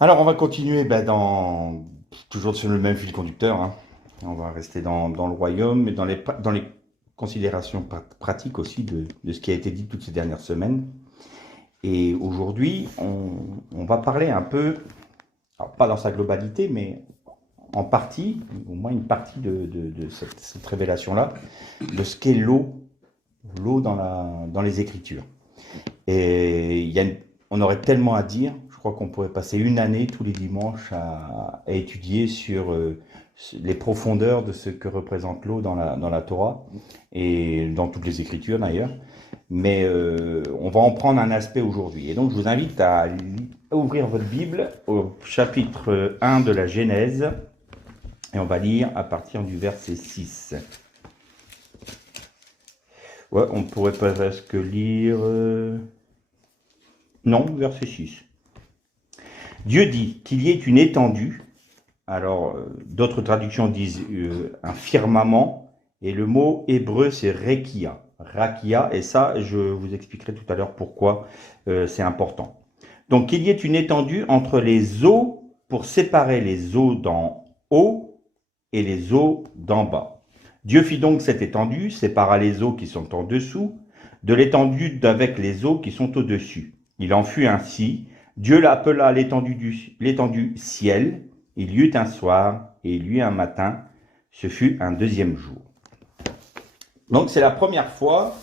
Alors, on va continuer toujours sur le même fil conducteur, hein. On va rester dans le royaume, mais dans les considérations pratiques aussi de ce qui a été dit toutes ces dernières semaines. Et aujourd'hui, on va parler un peu, alors pas dans sa globalité, mais en partie, au moins une partie de cette révélation-là, de ce qu'est l'eau dans les Écritures. Et on aurait tellement à dire. Je crois qu'on pourrait passer une année tous les dimanches à étudier sur les profondeurs de ce que représente l'eau dans la Torah et dans toutes les Écritures d'ailleurs. Mais on va en prendre un aspect aujourd'hui. Et donc je vous invite à ouvrir votre Bible au chapitre 1 de la Genèse et on va lire à partir du verset 6. Ouais, on pourrait presque lire... Non, verset 6. Dieu dit qu'il y ait une étendue. Alors, d'autres traductions disent un firmament. Et le mot hébreu, c'est rekia. Rakia, et ça, je vous expliquerai tout à l'heure pourquoi c'est important. Donc, qu'il y ait une étendue entre les eaux pour séparer les eaux d'en haut et les eaux d'en bas. Dieu fit donc cette étendue, sépara les eaux qui sont en dessous de l'étendue d'avec les eaux qui sont au-dessus. Il en fut ainsi. Dieu l'appela l'étendue ciel. Il y eut un soir et il y eut un matin. Ce fut un deuxième jour. Donc c'est la première fois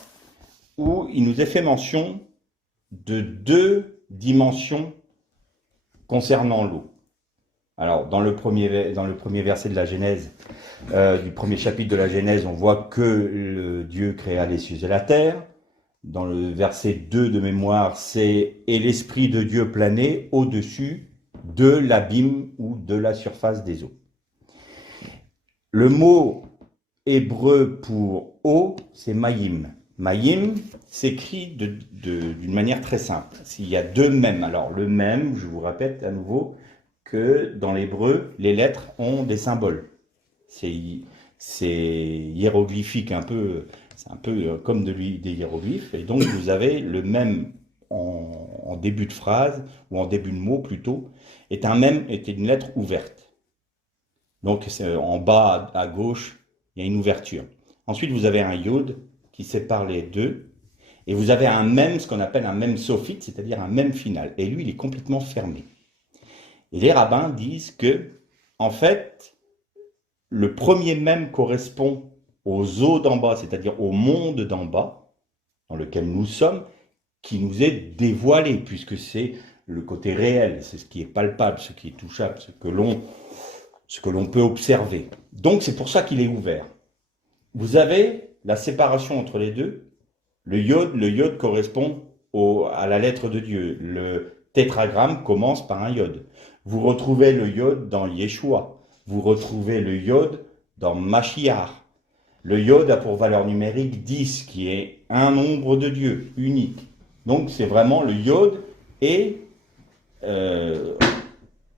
où il nous est fait mention de deux dimensions concernant l'eau. Alors dans le premier verset de la Genèse, du premier chapitre de la Genèse, on voit que Dieu créa les cieux et la terre. Dans le verset 2 de mémoire, c'est « Et l'Esprit de Dieu planait au-dessus de l'abîme ou de la surface des eaux ». Le mot hébreu pour eau, c'est maïm. Maïm s'écrit d'une manière très simple. S'il y a deux mèmes, alors le mème, je vous répète à nouveau, que dans l'hébreu, les lettres ont des symboles. C'est hiéroglyphique un peu, c'est un peu comme des hiéroglyphes. Et donc vous avez le même en début de phrase, ou en début de mot plutôt, est une lettre ouverte. Donc en bas à gauche, il y a une ouverture. Ensuite vous avez un yod qui sépare les deux. Et vous avez un mème, ce qu'on appelle un mème sophite, c'est-à-dire un mème final. Et lui, il est complètement fermé. Et les rabbins disent que, en fait, le premier mème correspond aux eaux d'en bas, c'est-à-dire au monde d'en bas, dans lequel nous sommes, qui nous est dévoilé, puisque c'est le côté réel, c'est ce qui est palpable, ce qui est touchable, ce que l'on peut observer. Donc c'est pour ça qu'il est ouvert. Vous avez la séparation entre les deux. Le yod correspond à la lettre de Dieu. Le tétragramme commence par un yod. Vous retrouvez le yod dans Yeshua. Vous retrouvez le yod dans Mashiach. Le yod a pour valeur numérique 10, qui est un nombre de Dieu, unique. Donc c'est vraiment le yod est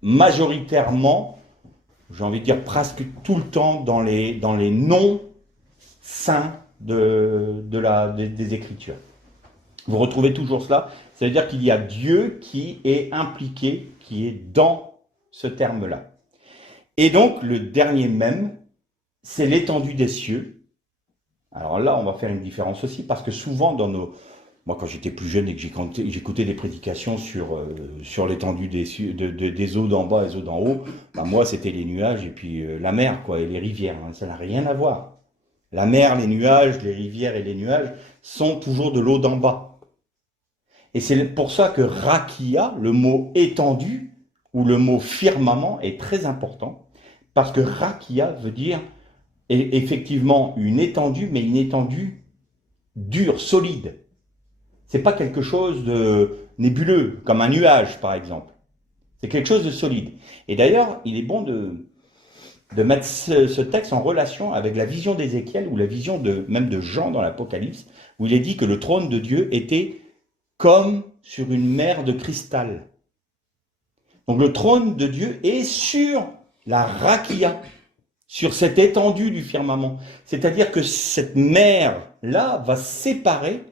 majoritairement, j'ai envie de dire presque tout le temps dans les noms saints des Écritures. Vous retrouvez toujours cela, c'est-à-dire qu'il y a Dieu qui est impliqué, qui est dans ce terme-là. Et donc le dernier même, c'est l'étendue des cieux. Alors là, on va faire une différence aussi, parce que souvent moi quand j'étais plus jeune et que j'écoutais des prédications sur l'étendue des eaux d'en bas et des eaux d'en haut, moi c'était les nuages et puis la mer, quoi, et les rivières, hein, ça n'a rien à voir. La mer, les nuages, les rivières et les nuages sont toujours de l'eau d'en bas. Et c'est pour ça que rakia, le mot étendu, ou le mot firmament, est très important, parce que rakia veut dire effectivement une étendue, mais une étendue dure, solide. C'est pas quelque chose de nébuleux, comme un nuage par exemple. C'est quelque chose de solide. Et d'ailleurs, il est bon de mettre ce texte en relation avec la vision d'Ézéchiel ou la vision même de Jean dans l'Apocalypse, où il est dit que le trône de Dieu était comme sur une mer de cristal. Donc le trône de Dieu est sur la rakia, sur cette étendue du firmament. C'est-à-dire que cette mer-là va séparer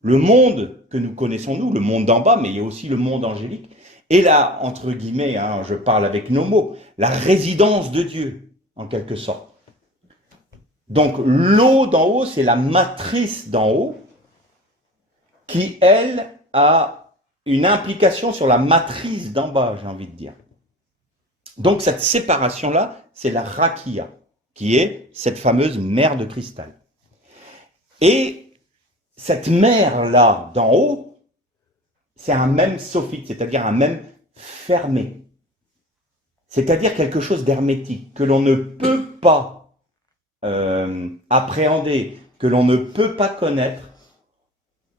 le monde que nous connaissons, nous, le monde d'en bas, mais il y a aussi le monde angélique, Et là, entre guillemets, hein, je parle avec nos mots, la résidence de Dieu, en quelque sorte. Donc l'eau d'en haut, c'est la matrice d'en haut qui, elle, a une implication sur la matrice d'en bas, j'ai envie de dire. Donc cette séparation-là, c'est la rakia, qui est cette fameuse mer de cristal. Et cette mer-là d'en haut, c'est un même sophite, c'est-à-dire un même fermé. C'est-à-dire quelque chose d'hermétique, que l'on ne peut pas appréhender, que l'on ne peut pas connaître,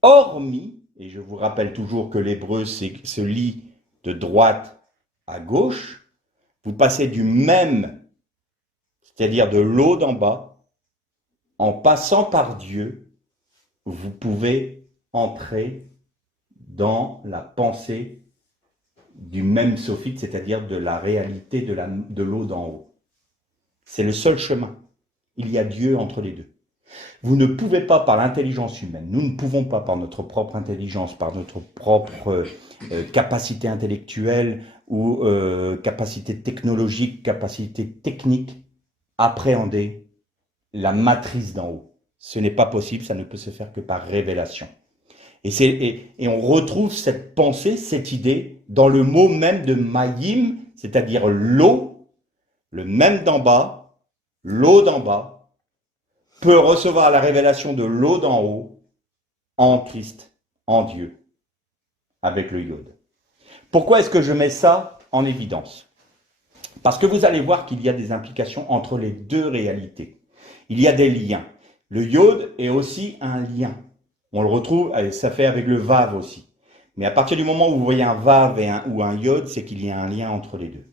hormis, et je vous rappelle toujours que l'hébreu se lit de droite à gauche, vous passez du même, c'est-à-dire de l'eau d'en bas, en passant par Dieu, vous pouvez entrer dans la pensée du même sophite, c'est-à-dire de la réalité de l'eau d'en haut. C'est le seul chemin. Il y a Dieu entre les deux. Vous ne pouvez pas par l'intelligence humaine, nous ne pouvons pas par notre propre intelligence, par notre propre capacité intellectuelle ou capacité technologique, capacité technique, appréhender la matrice d'en haut. Ce n'est pas possible, ça ne peut se faire que par révélation. Et on retrouve cette pensée, cette idée dans le mot même de Mayim, c'est-à-dire l'eau, le même d'en bas, l'eau d'en bas, peut recevoir la révélation de l'eau d'en haut en Christ, en Dieu, avec le iode. Pourquoi est-ce que je mets ça en évidence? Parce que vous allez voir qu'il y a des implications entre les deux réalités. Il y a des liens. Le iode est aussi un lien. On le retrouve, ça fait avec le vav aussi. Mais à partir du moment où vous voyez un vav ou un iode, c'est qu'il y a un lien entre les deux.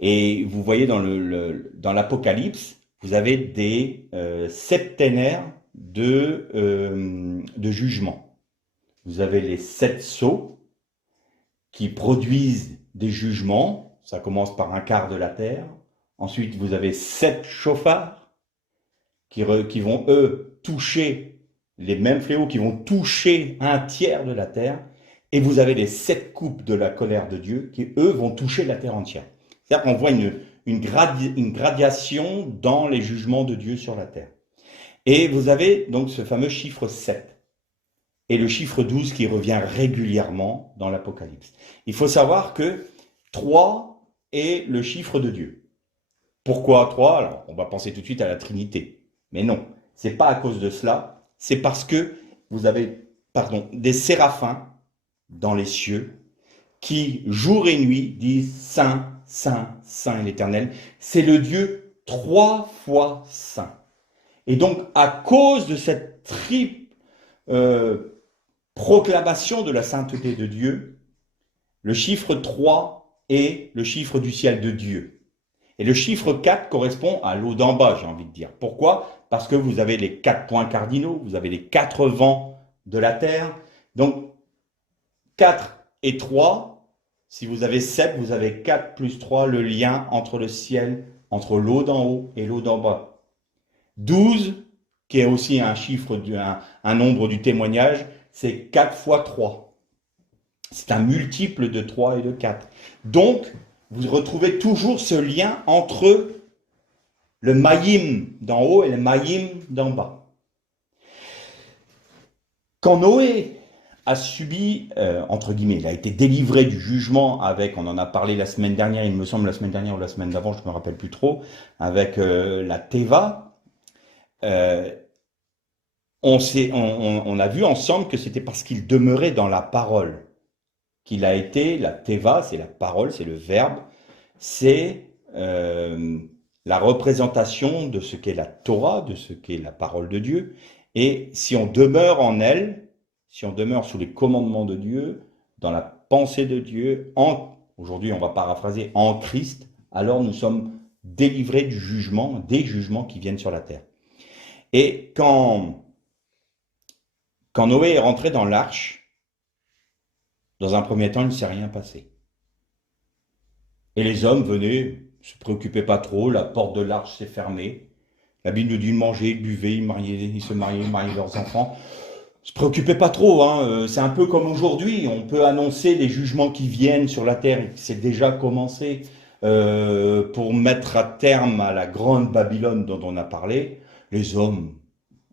Et vous voyez dans l'Apocalypse, vous avez des septénaires de jugement. Vous avez les 7 sceaux qui produisent des jugements. Ça commence par un quart de la terre. Ensuite, vous avez 7 chauffards qui vont, eux, toucher les mêmes fléaux, qui vont toucher un tiers de la terre. Et vous avez les 7 coupes de la colère de Dieu qui, eux, vont toucher la terre entière. C'est-à-dire qu'on voit une gradation dans les jugements de Dieu sur la terre. Et vous avez donc ce fameux chiffre 7 et le chiffre 12 qui revient régulièrement dans l'Apocalypse. Il faut savoir que 3 est le chiffre de Dieu. Pourquoi 3? Alors, on va penser tout de suite à la Trinité. Mais non, c'est pas à cause de cela, c'est parce que vous avez, des séraphins dans les cieux qui, jour et nuit, disent Saint, Saint, Saint est l'Éternel. C'est le Dieu 3 fois saint. Et donc, à cause de cette triple proclamation de la sainteté de Dieu, le chiffre 3 est le chiffre du ciel de Dieu. Et le chiffre 4 correspond à l'eau d'en bas, j'ai envie de dire. Pourquoi? Parce que vous avez les 4 points cardinaux, vous avez les 4 vents de la terre. Donc, 4 et 3, si vous avez 7, vous avez 4 plus 3, le lien entre le ciel, entre l'eau d'en haut et l'eau d'en bas. 12, qui est aussi un chiffre, un nombre du témoignage, c'est 4 fois 3. C'est un multiple de 3 et de 4. Donc, vous retrouvez toujours ce lien entre le Mayim d'en haut et le Mayim d'en bas. Quand Noé a subi, entre guillemets, il a été délivré du jugement avec, on en a parlé la semaine dernière, il me semble la semaine dernière ou la semaine d'avant, je ne me rappelle plus trop, avec la Teva, on a vu ensemble que c'était parce qu'il demeurait dans la parole qu'il a été, la Teva, c'est la parole, c'est le verbe, c'est la représentation de ce qu'est la Torah, de ce qu'est la parole de Dieu. Et si on demeure en elle, si on demeure sous les commandements de Dieu, dans la pensée de Dieu, aujourd'hui on va paraphraser, en Christ, alors nous sommes délivrés du jugement, des jugements qui viennent sur la terre. Et quand Noé est rentré dans l'arche, dans un premier temps, il ne s'est rien passé. Et les hommes venaient, ne se préoccupaient pas trop, la porte de l'arche s'est fermée. La Bible nous dit de manger, de buvaient, ils se mariaient, ils mariaient leurs enfants. se préoccupez pas trop, hein. C'est un peu comme aujourd'hui, on peut annoncer les jugements qui viennent sur la terre, c'est déjà commencé pour mettre à terme à la grande Babylone dont on a parlé. Les hommes,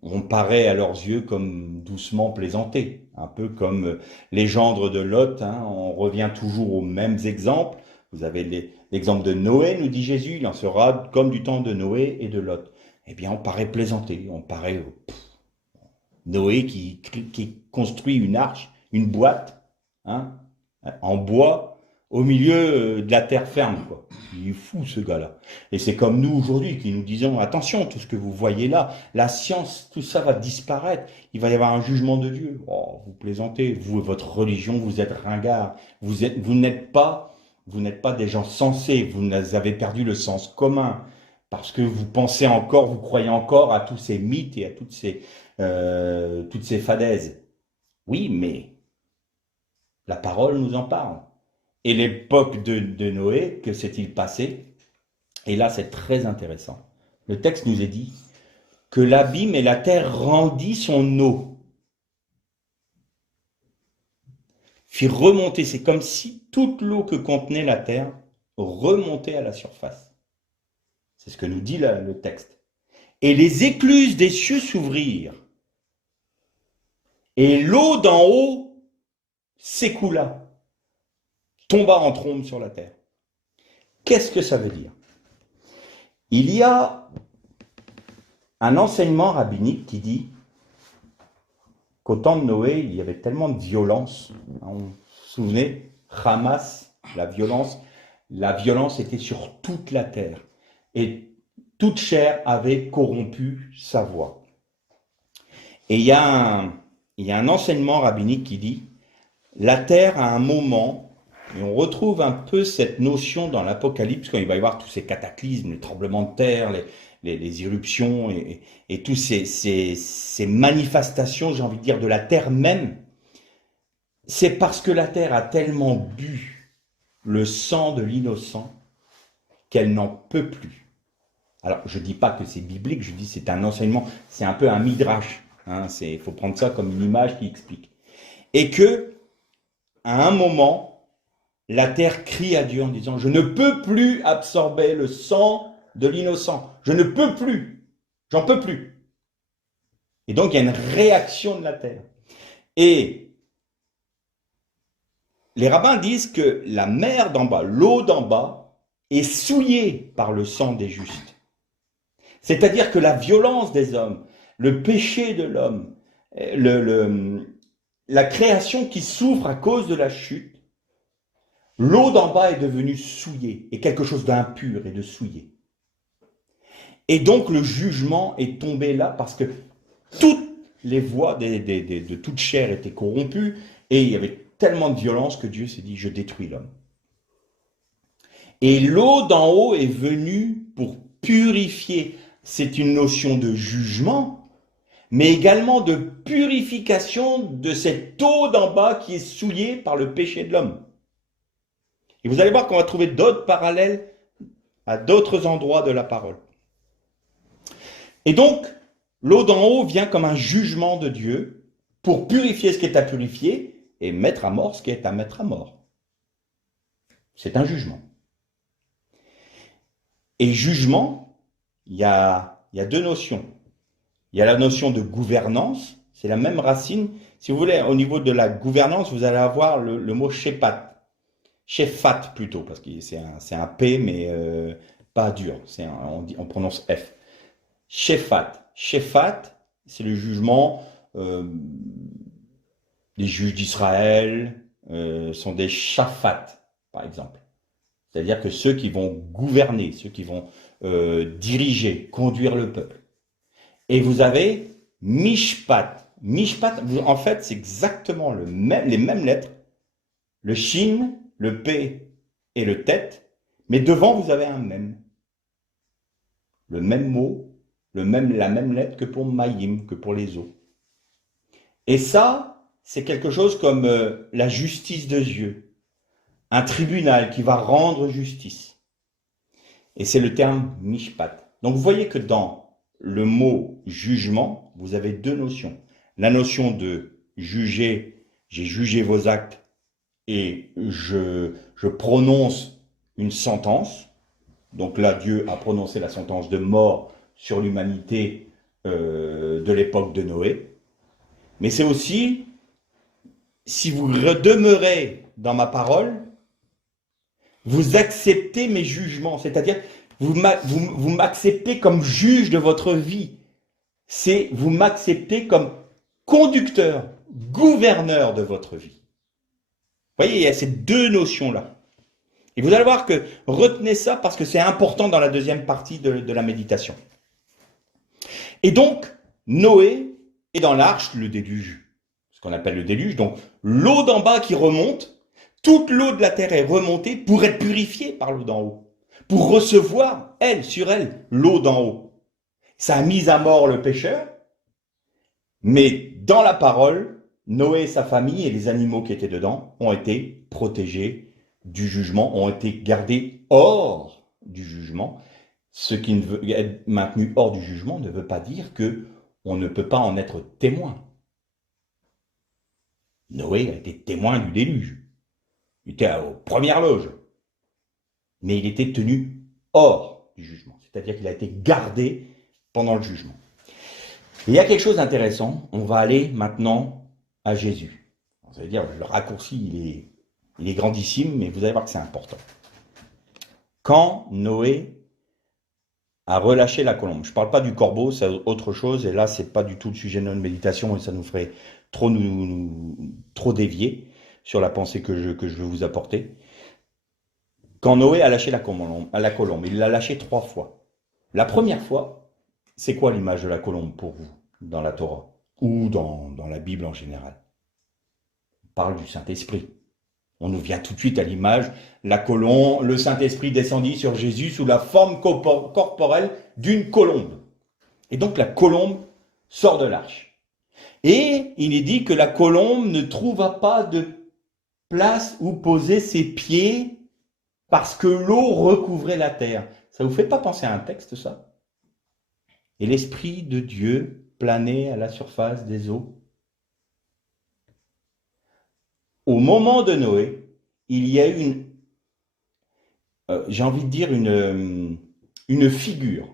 on paraît à leurs yeux comme doucement plaisantés, un peu comme les gendres de Lot, hein. On revient toujours aux mêmes exemples. Vous avez l'exemple de Noé, nous dit Jésus, il en sera comme du temps de Noé et de Lot. Eh bien, on paraît plaisanter, on paraît Noé qui construit une arche, une boîte, hein, en bois, au milieu de la terre ferme, quoi. Il est fou, ce gars-là. Et c'est comme nous aujourd'hui qui nous disons, attention, tout ce que vous voyez là, la science, tout ça va disparaître. Il va y avoir un jugement de Dieu. Oh, vous plaisantez, vous et votre religion, vous êtes ringards. Vous n'êtes pas des gens sensés. Vous avez perdu le sens commun. Parce que vous pensez encore, vous croyez encore à tous ces mythes et à toutes ces fadaises. Oui, mais la parole nous en parle. Et l'époque de Noé, que s'est-il passé? Et là, c'est très intéressant. Le texte nous est dit que l'abîme et la terre rendit son eau. Fit remonter, c'est comme si toute l'eau que contenait la terre remontait à la surface. C'est ce que nous dit le texte. Et les écluses des cieux s'ouvrirent. Et l'eau d'en haut s'écoula, tomba en trombe sur la terre. Qu'est-ce que ça veut dire? Il y a un enseignement rabbinique qui dit qu'au temps de Noé, il y avait tellement de violence. Vous vous souvenez, Hamas, la violence était sur toute la terre. Et toute chair avait corrompu sa voix. Et il y a un enseignement rabbinique qui dit la terre à un moment, et on retrouve un peu cette notion dans l'Apocalypse, quand il va y avoir tous ces cataclysmes, les tremblements de terre, les éruptions, et toutes ces manifestations, j'ai envie de dire, de la terre même. C'est parce que la terre a tellement bu le sang de l'innocent qu'elle n'en peut plus. Alors, je ne dis pas que c'est biblique, je dis c'est un enseignement, c'est un peu un midrash. Hein, il faut prendre ça comme une image qui explique. Et que, à un moment, la terre crie à Dieu en disant « Je ne peux plus absorber le sang de l'innocent. Je ne peux plus. J'en peux plus. » Et donc, il y a une réaction de la terre. Et les rabbins disent que la mer d'en bas, l'eau d'en bas, est souillée par le sang des justes. C'est-à-dire que la violence des hommes, le péché de l'homme, la création qui souffre à cause de la chute, l'eau d'en bas est devenue souillée, et quelque chose d'impur et de souillé. Et donc le jugement est tombé là parce que toutes les voies de toute chair étaient corrompues, et il y avait tellement de violence que Dieu s'est dit « Je détruis l'homme ». Et l'eau d'en haut est venue pour purifier. C'est une notion de jugement, mais également de purification de cette eau d'en bas qui est souillée par le péché de l'homme. Et vous allez voir qu'on va trouver d'autres parallèles à d'autres endroits de la parole. Et donc, l'eau d'en haut vient comme un jugement de Dieu pour purifier ce qui est à purifier et mettre à mort ce qui est à mettre à mort. C'est un jugement. Et jugement, il y a deux notions. Il y a la notion de gouvernance, c'est la même racine. Si vous voulez, au niveau de la gouvernance, vous allez avoir le mot shepat. Shephat plutôt, parce que c'est un P, mais pas dur. On prononce F. Shephat. Shephat, c'est le jugement. Les juges d'Israël sont des shafat, par exemple. C'est-à-dire que ceux qui vont gouverner, ceux qui vont diriger, conduire le peuple. Et vous avez Mishpat. Mishpat, en fait, c'est exactement les mêmes lettres. Le Shin, le P et le Tet, mais devant, vous avez un même. Le même mot, la même lettre que pour Mayim, que pour les eaux. Et ça, c'est quelque chose comme la justice de Dieu. Un tribunal qui va rendre justice. Et c'est le terme Mishpat. Donc vous voyez que dans le mot jugement, vous avez deux notions. la notion de juger, j'ai jugé vos actes et je prononce une sentence. Donc là, Dieu a prononcé la sentence de mort sur l'humanité de l'époque de Noé. Mais c'est aussi, si vous demeurez dans ma parole, vous acceptez mes jugements, c'est-à-dire vous m'acceptez comme juge de votre vie. C'est vous m'acceptez comme conducteur, gouverneur de votre vie. Vous voyez, il y a ces deux notions-là. Et vous allez voir que retenez ça parce que c'est important dans la deuxième partie de la méditation. Et donc, Noé est dans l'arche, le déluge, ce qu'on appelle le déluge, donc l'eau d'en bas qui remonte, toute l'eau de la terre est remontée pour être purifiée par l'eau d'en haut, pour recevoir, sur elle, l'eau d'en haut. Ça a mis à mort le pécheur, mais dans la parole, Noé et sa famille et les animaux qui étaient dedans ont été protégés du jugement, ont été gardés hors du jugement. Ce qui ne veut être maintenu hors du jugement ne veut pas dire que on ne peut pas en être témoin. Noé a été témoin du déluge. Il était aux premières loges. Mais il était tenu hors du jugement. C'est-à-dire qu'il a été gardé pendant le jugement. Et il y a quelque chose d'intéressant. On va aller maintenant à Jésus. Ça veut dire, le raccourci, il est grandissime, mais vous allez voir que c'est important. Quand Noé a relâché la colombe, je ne parle pas du corbeau, c'est autre chose, et là, ce n'est pas du tout le sujet de notre méditation, et ça nous ferait trop dévier sur la pensée que je veux vous apporter. Quand Noé a lâché la colombe, il l'a lâchée 3 fois. La première fois, c'est quoi l'image de la colombe pour vous, dans la Torah, ou dans la Bible en général? On parle du Saint-Esprit. On nous vient tout de suite à l'image, la colombe, le Saint-Esprit descendit sur Jésus sous la forme corporelle d'une colombe. Et donc la colombe sort de l'arche. Et il est dit que la colombe ne trouva pas de place où poser ses pieds parce que l'eau recouvrait la terre. Ça vous fait pas penser à un texte, ça? Et l'Esprit de Dieu planait à la surface des eaux. Au moment de Noé, il y a eu j'ai envie de dire une figure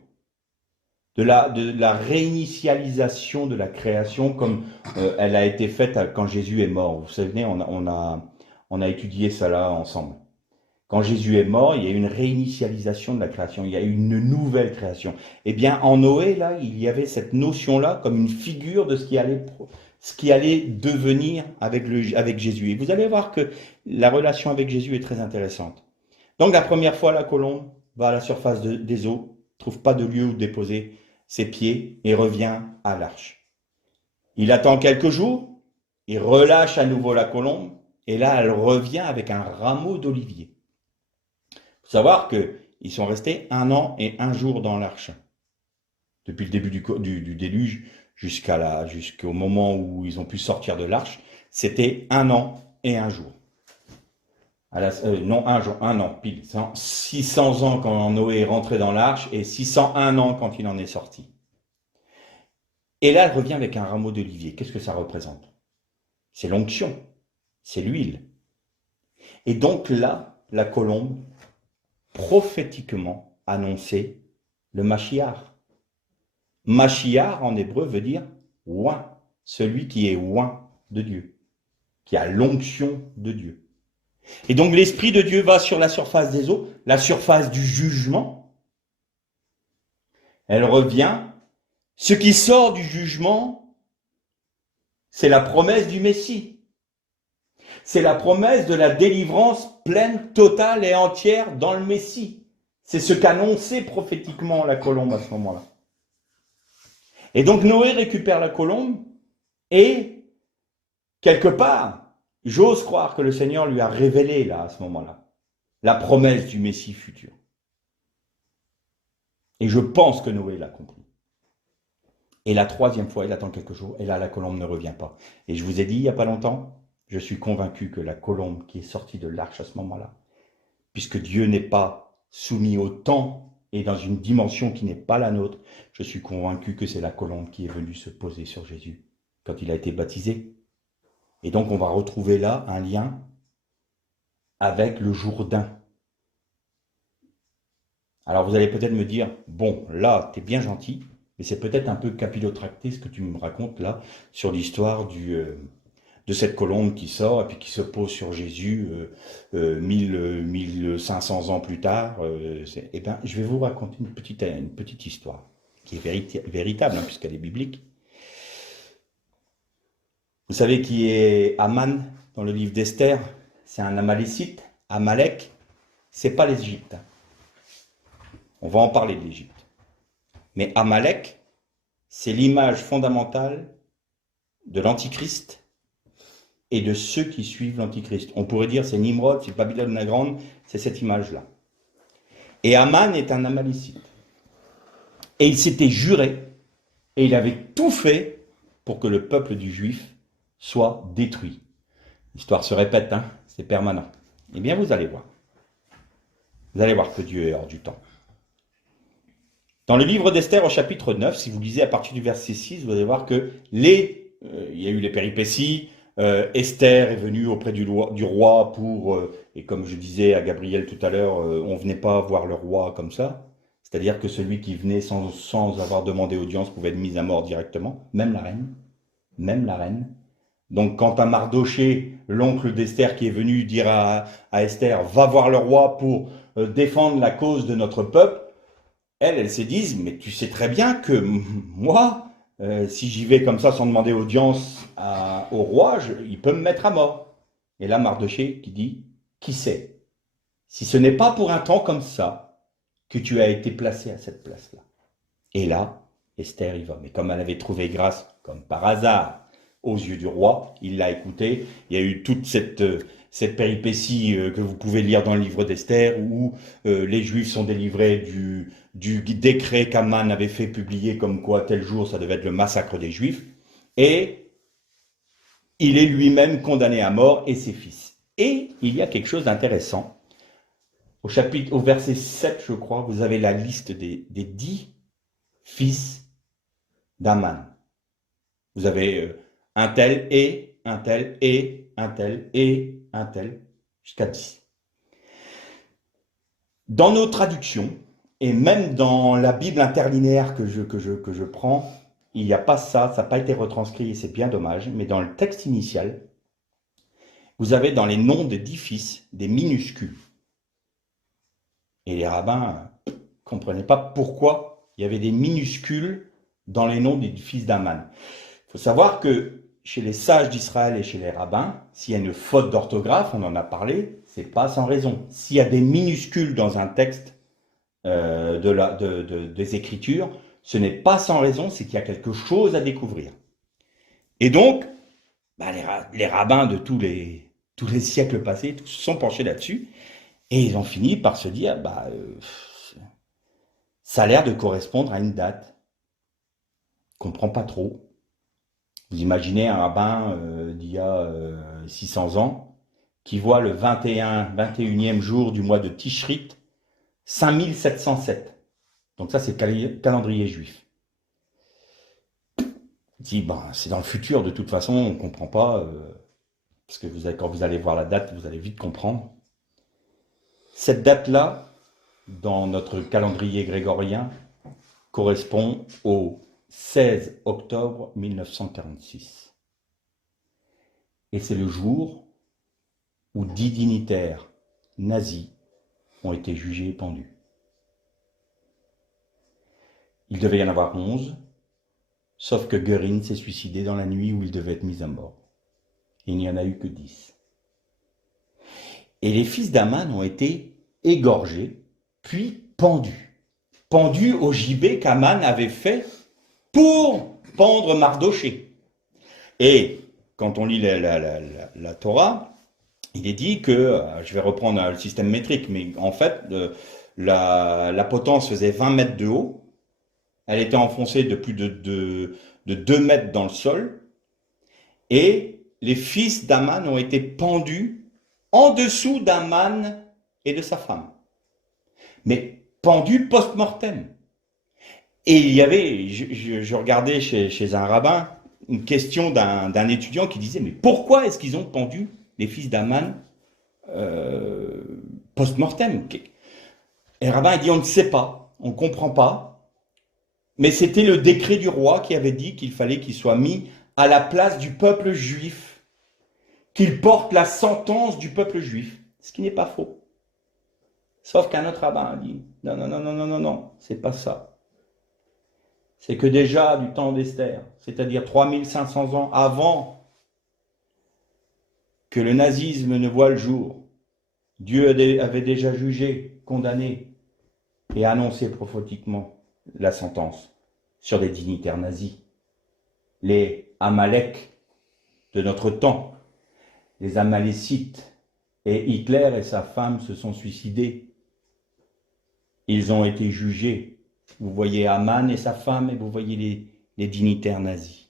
de la réinitialisation de la création comme elle a été faite quand Jésus est mort. Vous savez, on a étudié ça là ensemble. Quand Jésus est mort, il y a eu une réinitialisation de la création, il y a eu une nouvelle création. Eh bien, en Noé, là, il y avait cette notion-là comme une figure de ce qui allait devenir avec Jésus. Et vous allez voir que la relation avec Jésus est très intéressante. Donc, la première fois, la colombe va à la surface des eaux, trouve pas de lieu où déposer ses pieds et revient à l'arche. Il attend quelques jours, il relâche à nouveau la colombe, et là, elle revient avec un rameau d'olivier. Il faut savoir qu'ils sont restés 1 an et 1 jour dans l'arche. Depuis le début du déluge jusqu'au moment où ils ont pu sortir de l'arche, c'était 1 an et 1 jour. Non, 1 an, pile. 600 ans quand Noé est rentré dans l'arche et 601 ans quand il en est sorti. Et là, elle revient avec un rameau d'olivier. Qu'est-ce que ça représente? C'est l'onction, c'est l'huile. Et donc là, la colombe prophétiquement annonçait le Mashiach. Mashiach en hébreu veut dire oint, celui qui est oint de Dieu, qui a l'onction de Dieu. Et donc l'Esprit de Dieu va sur la surface des eaux, la surface du jugement. Elle revient. Ce qui sort du jugement, c'est la promesse du Messie. C'est la promesse de la délivrance pleine, totale et entière dans le Messie. C'est ce qu'annonçait prophétiquement la colombe à ce moment-là. Et donc Noé récupère la colombe et, quelque part, j'ose croire que le Seigneur lui a révélé là, à ce moment-là, la promesse du Messie futur. Et je pense que Noé l'a compris. Et la 3e fois, il attend quelques jours, et là, la colombe ne revient pas. Et je vous ai dit, il n'y a pas longtemps, je suis convaincu que la colombe qui est sortie de l'arche à ce moment-là, puisque Dieu n'est pas soumis au temps et dans une dimension qui n'est pas la nôtre, je suis convaincu que c'est la colombe qui est venue se poser sur Jésus quand il a été baptisé. Et donc on va retrouver là un lien avec le Jourdain. Alors vous allez peut-être me dire, bon, là, tu es bien gentil, mais c'est peut-être un peu capillotracté ce que tu me racontes là, sur l'histoire de cette colombe qui sort et puis qui se pose sur Jésus 1500 ans plus tard. Eh ben, je vais vous raconter une petite histoire qui est véritable, hein, puisqu'elle est biblique. Vous savez qui est Aman dans le livre d'Esther? C'est un Amalécite. Amalek, c'est pas l'Égypte. On va en parler de l'Égypte. Mais Amalek, c'est l'image fondamentale de l'Antichrist et de ceux qui suivent l'Antichrist. On pourrait dire c'est Nimrod, c'est Babylone la Grande, c'est cette image-là. Et Aman est un Amalécite. Et il s'était juré, et il avait tout fait pour que le peuple du Juif soit détruit. L'histoire se répète, hein, c'est permanent. Eh bien, vous allez voir. Vous allez voir que Dieu est hors du temps. Dans le livre d'Esther, au chapitre 9, si vous lisez à partir du verset 6, vous allez voir que il y a eu les péripéties. Esther est venue auprès du roi pour, et comme je disais à Gabriel tout à l'heure, on ne venait pas voir le roi comme ça. C'est-à-dire que celui qui venait sans avoir demandé audience pouvait être mis à mort directement, même la reine. Même la reine. Donc quand un Mardoché, l'oncle d'Esther qui est venu dire à Esther, va voir le roi pour défendre la cause de notre peuple, elle s'est dit, mais tu sais très bien que moi, si j'y vais comme ça sans demander audience au roi, il peut me mettre à mort. Et là, Mardoché qui dit, qui sait, si ce n'est pas pour un temps comme ça que tu as été placé à cette place-là. Et là, Esther y va. Mais comme elle avait trouvé grâce, comme par hasard, aux yeux du roi, il l'a écouté. Il y a eu toute cette péripétie que vous pouvez lire dans le livre d'Esther, où les Juifs sont délivrés du décret qu'Aman avait fait publier, comme quoi tel jour ça devait être le massacre des Juifs, et il est lui-même condamné à mort et ses fils. Et il y a quelque chose d'intéressant. Au verset 7, je crois, vous avez la liste des 10 fils d'Aman. Vous avez un tel et un tel et un tel et un tel, jusqu'à 10. Dans nos traductions, et même dans la Bible interlinéaire que je prends, il n'y a pas ça, ça n'a pas été retranscrit et c'est bien dommage, mais dans le texte initial, vous avez dans les noms des 10 fils des minuscules. Et les rabbins ne comprenaient pas pourquoi il y avait des minuscules dans les noms des fils d'Aman. Il faut savoir que chez les sages d'Israël et chez les rabbins, s'il y a une faute d'orthographe, on en a parlé, c'est pas sans raison. S'il y a des minuscules dans un texte des Écritures, ce n'est pas sans raison, c'est qu'il y a quelque chose à découvrir. Et donc, les rabbins de tous les siècles passés se sont penchés là-dessus, et ils ont fini par se dire, ça a l'air de correspondre à une date. Je ne comprends pas trop. Vous imaginez un rabbin d'il y a 600 ans qui voit le 21e jour du mois de Tishrit, 5707. Donc ça, c'est le calendrier juif. Il dit, c'est dans le futur, de toute façon, on ne comprend pas, parce que quand vous allez voir la date, vous allez vite comprendre. Cette date-là, dans notre calendrier grégorien, correspond au 16 octobre 1946. Et c'est le jour où 10 dignitaires nazis ont été jugés et pendus. Il devait y en avoir 11, sauf que Göring s'est suicidé dans la nuit où il devait être mis à mort. Et il n'y en a eu que 10. Et les fils d'Aman ont été égorgés, puis pendus. Pendus au gibet qu'Aman avait fait pour pendre Mardoché. Et quand on lit la Torah, il est dit que, je vais reprendre le système métrique, mais en fait, la potence faisait 20 mètres de haut, elle était enfoncée de plus de 2 mètres dans le sol, et les fils d'Aman ont été pendus en dessous d'Aman et de sa femme. Mais pendus post-mortem. Et il y avait, je regardais chez un rabbin, une question d'un étudiant qui disait, mais pourquoi est-ce qu'ils ont pendu les fils d'Aman post-mortem? Et le rabbin a dit, on ne sait pas, on ne comprend pas, mais c'était le décret du roi qui avait dit qu'il fallait qu'il soit mis à la place du peuple juif, qu'il porte la sentence du peuple juif, ce qui n'est pas faux. Sauf qu'un autre rabbin a dit, non, non, non, non, non, non, non, c'est pas ça. C'est que déjà du temps d'Esther, c'est-à-dire 3500 ans avant que le nazisme ne voit le jour, Dieu avait déjà jugé, condamné et annoncé prophétiquement la sentence sur les dignitaires nazis, les Amalek de notre temps, les Amalécites, et Hitler et sa femme se sont suicidés. Ils ont été jugés. Vous voyez Haman et sa femme et vous voyez les dignitaires nazis.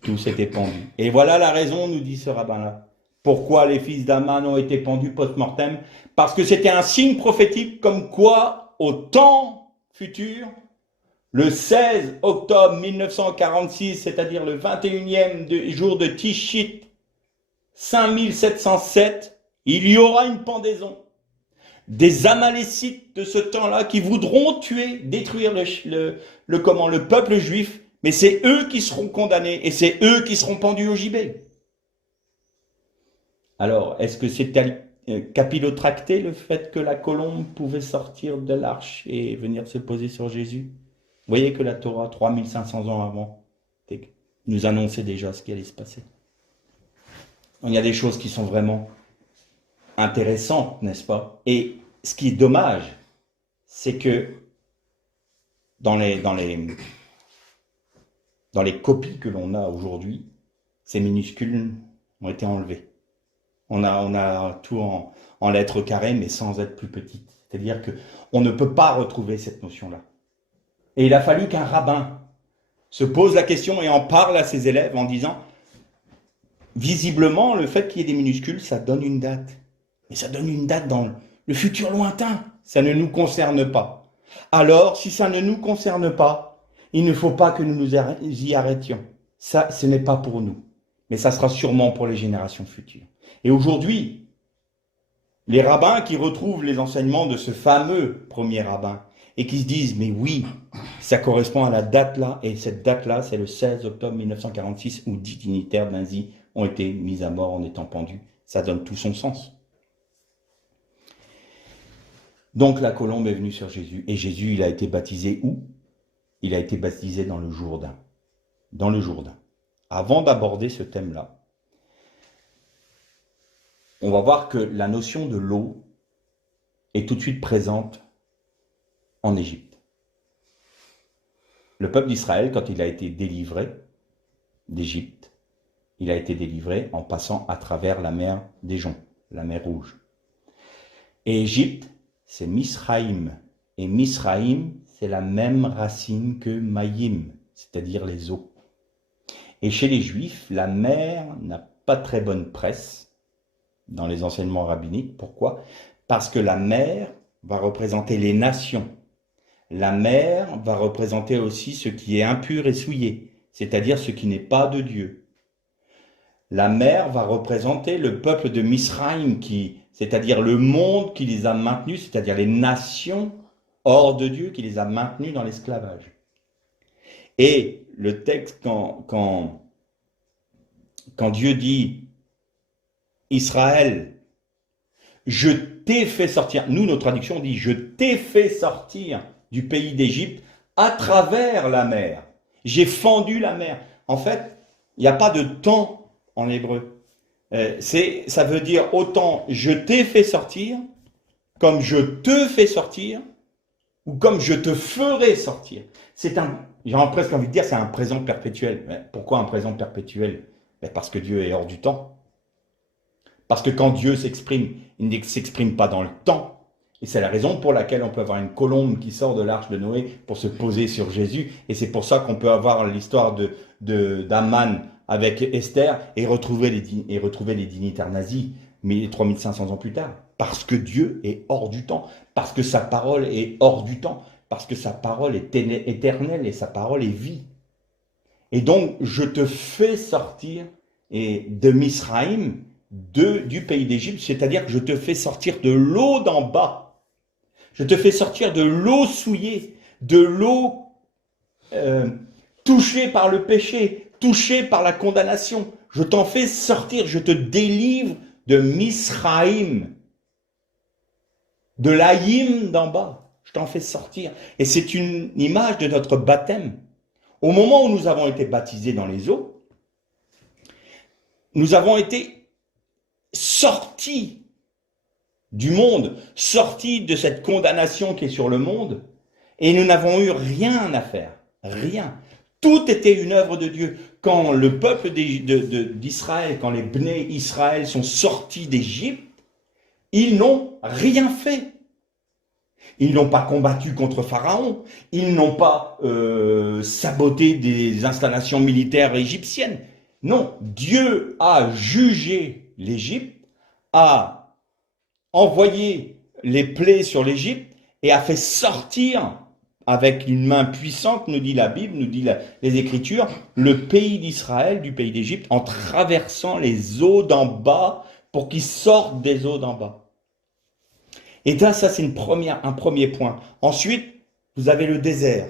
Tous étaient pendus. Et voilà la raison, nous dit ce rabbin-là. Pourquoi les fils d'Aman ont été pendus post-mortem? Parce que c'était un signe prophétique comme quoi, au temps futur, le 16 octobre 1946, c'est-à-dire le 21e jour de Tishit, 5707, il y aura une pendaison. Des Amalécites de ce temps-là qui voudront tuer, détruire le peuple juif, mais c'est eux qui seront condamnés et c'est eux qui seront pendus au gibet. Alors, est-ce que c'est capillotracté le fait que la colombe pouvait sortir de l'arche et venir se poser sur Jésus? Vous voyez que la Torah, 3500 ans avant, nous annonçait déjà ce qui allait se passer. Il y a des choses qui sont vraiment intéressantes, n'est-ce pas? Et ce qui est dommage, c'est que dans les copies que l'on a aujourd'hui, ces minuscules ont été enlevés. On a tout en lettres carrées, mais sans être plus petites. C'est-à-dire qu'on ne peut pas retrouver cette notion-là. Et il a fallu qu'un rabbin se pose la question et en parle à ses élèves en disant, visiblement, le fait qu'il y ait des minuscules, ça donne une date. Mais ça donne une date dans le futur lointain. Ça ne nous concerne pas. Alors, si ça ne nous concerne pas, il ne faut pas que nous nous y arrêtions. Ça, ce n'est pas pour nous. Mais ça sera sûrement pour les générations futures. Et aujourd'hui, les rabbins qui retrouvent les enseignements de ce fameux premier rabbin et qui se disent, mais oui, ça correspond à la date là, et cette date-là, c'est le 16 octobre 1946 où 10 dignitaires nazis ont été mis à mort en étant pendus. Ça donne tout son sens. Donc la colombe est venue sur Jésus, et Jésus, il a été baptisé où? Il a été baptisé dans le Jourdain. Dans le Jourdain. Avant d'aborder ce thème-là, on va voir que la notion de l'eau est tout de suite présente en Égypte. Le peuple d'Israël, quand il a été délivré d'Égypte, il a été délivré en passant à travers la mer des Joncs, la mer Rouge. Et Égypte, c'est Misraïm. Et Misraïm, c'est la même racine que Maïm, c'est-à-dire les eaux. Et chez les Juifs, la mer n'a pas très bonne presse dans les enseignements rabbiniques. Pourquoi? Parce que la mer va représenter les nations. La mer va représenter aussi ce qui est impur et souillé, c'est-à-dire ce qui n'est pas de Dieu. La mer va représenter le peuple de Misraïm, c'est-à-dire le monde qui les a maintenus, c'est-à-dire les nations hors de Dieu qui les a maintenus dans l'esclavage. Et le texte, quand Dieu dit « Israël, je t'ai fait sortir », nous, notre traduction dit « Je t'ai fait sortir du pays d'Égypte à travers la mer. J'ai fendu la mer. » En fait, il n'y a pas de temps en hébreu. Ça veut dire autant « je t'ai fait sortir » comme « je te fais sortir » ou comme « je te ferai sortir ». J'ai presque envie de dire, c'est un présent perpétuel. Mais pourquoi un présent perpétuel? Parce que Dieu est hors du temps. Parce que quand Dieu s'exprime, il ne s'exprime pas dans le temps. Et c'est la raison pour laquelle on peut avoir une colombe qui sort de l'arche de Noé pour se poser sur Jésus. Et c'est pour ça qu'on peut avoir l'histoire d'Aman avec Esther et retrouver les dignitaires nazis, mais 3500 ans plus tard. Parce que Dieu est hors du temps. Parce que sa parole est hors du temps. Parce que sa parole est éternelle et sa parole est vie. Et donc, je te fais sortir de Misraïm, du pays d'Égypte, c'est-à-dire que je te fais sortir de l'eau d'en bas. Je te fais sortir de l'eau souillée, de l'eau touchée par le péché, touchée par la condamnation. Je t'en fais sortir, je te délivre de Misraïm, de l'Aïm d'en bas. Je t'en fais sortir. Et c'est une image de notre baptême. Au moment où nous avons été baptisés dans les eaux, nous avons été sortis du monde, sortis de cette condamnation qui est sur le monde, et nous n'avons eu rien à faire. Rien. Tout était une œuvre de Dieu. Quand le peuple d'Israël, quand les Bnei Israël sont sortis d'Égypte, ils n'ont rien fait. Ils n'ont pas combattu contre Pharaon. Ils n'ont pas saboté des installations militaires égyptiennes. Non, Dieu a jugé l'Égypte, a envoyé les plaies sur l'Égypte et a fait sortir avec une main puissante, nous dit la Bible, nous dit les Écritures, le pays d'Israël, du pays d'Égypte, en traversant les eaux d'en bas pour qu'ils sortent des eaux d'en bas. Et là, ça c'est un premier point. Ensuite, vous avez le désert.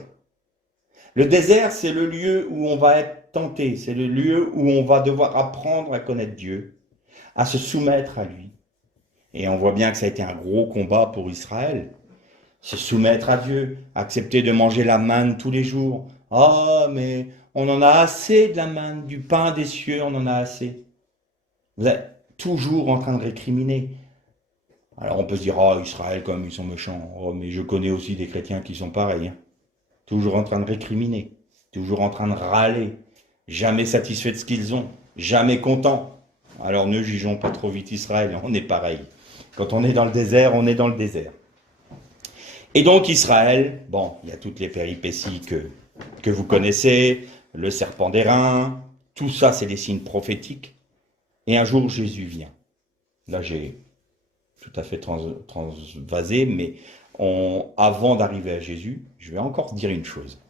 Le désert, c'est le lieu où on va être tenté, c'est le lieu où on va devoir apprendre à connaître Dieu, à se soumettre à lui. Et on voit bien que ça a été un gros combat pour Israël. Se soumettre à Dieu, accepter de manger la manne tous les jours. Ah, mais on en a assez de la manne, du pain des cieux, on en a assez. Vous êtes toujours en train de récriminer. Alors on peut se dire, oh Israël, comme ils sont méchants. Oh, mais je connais aussi des chrétiens qui sont pareils. Hein. Toujours en train de récriminer, toujours en train de râler, jamais satisfaits de ce qu'ils ont, jamais contents. Alors ne jugeons pas trop vite Israël, on est pareil. Quand on est dans le désert, on est dans le désert. Et donc Israël, bon, il y a toutes les péripéties que vous connaissez, le serpent d'airain, tout ça c'est des signes prophétiques. Et un jour Jésus vient. Là j'ai tout à fait transvasé, mais avant d'arriver à Jésus, je vais encore dire une chose.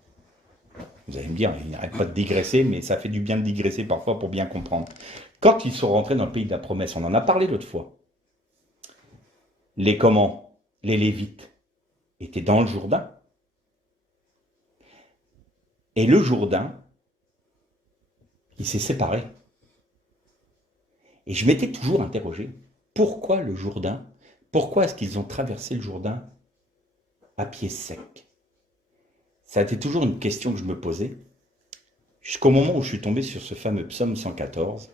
Vous allez me dire, il n'arrête pas de digresser, mais ça fait du bien de digresser parfois pour bien comprendre. Quand ils sont rentrés dans le pays de la promesse, on en a parlé l'autre fois. Les Lévites étaient dans le Jourdain. Et le Jourdain, il s'est séparé. Et je m'étais toujours interrogé, pourquoi le Jourdain? Pourquoi est-ce qu'ils ont traversé le Jourdain à pied sec? Ça a été toujours une question que je me posais, jusqu'au moment où je suis tombé sur ce fameux psaume 114.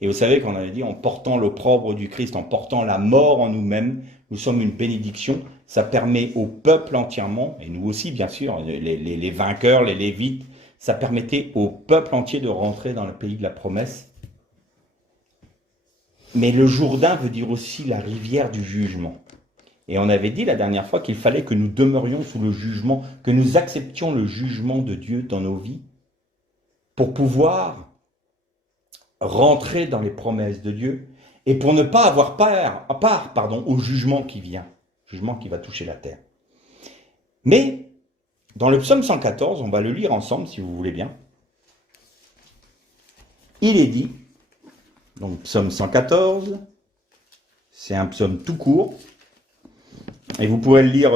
Et vous savez qu'on avait dit, en portant l'opprobre du Christ, en portant la mort en nous-mêmes, nous sommes une bénédiction. Ça permet au peuple entièrement, et nous aussi bien sûr, les vainqueurs, les Lévites, ça permettait au peuple entier de rentrer dans le pays de la promesse. Mais le Jourdain veut dire aussi la rivière du jugement. Et on avait dit la dernière fois qu'il fallait que nous demeurions sous le jugement, que nous acceptions le jugement de Dieu dans nos vies pour pouvoir rentrer dans les promesses de Dieu et pour ne pas avoir part au jugement qui vient, jugement qui va toucher la terre. Mais dans le psaume 114, on va le lire ensemble si vous voulez bien, il est dit, donc psaume 114, c'est un psaume tout court, et vous pouvez le lire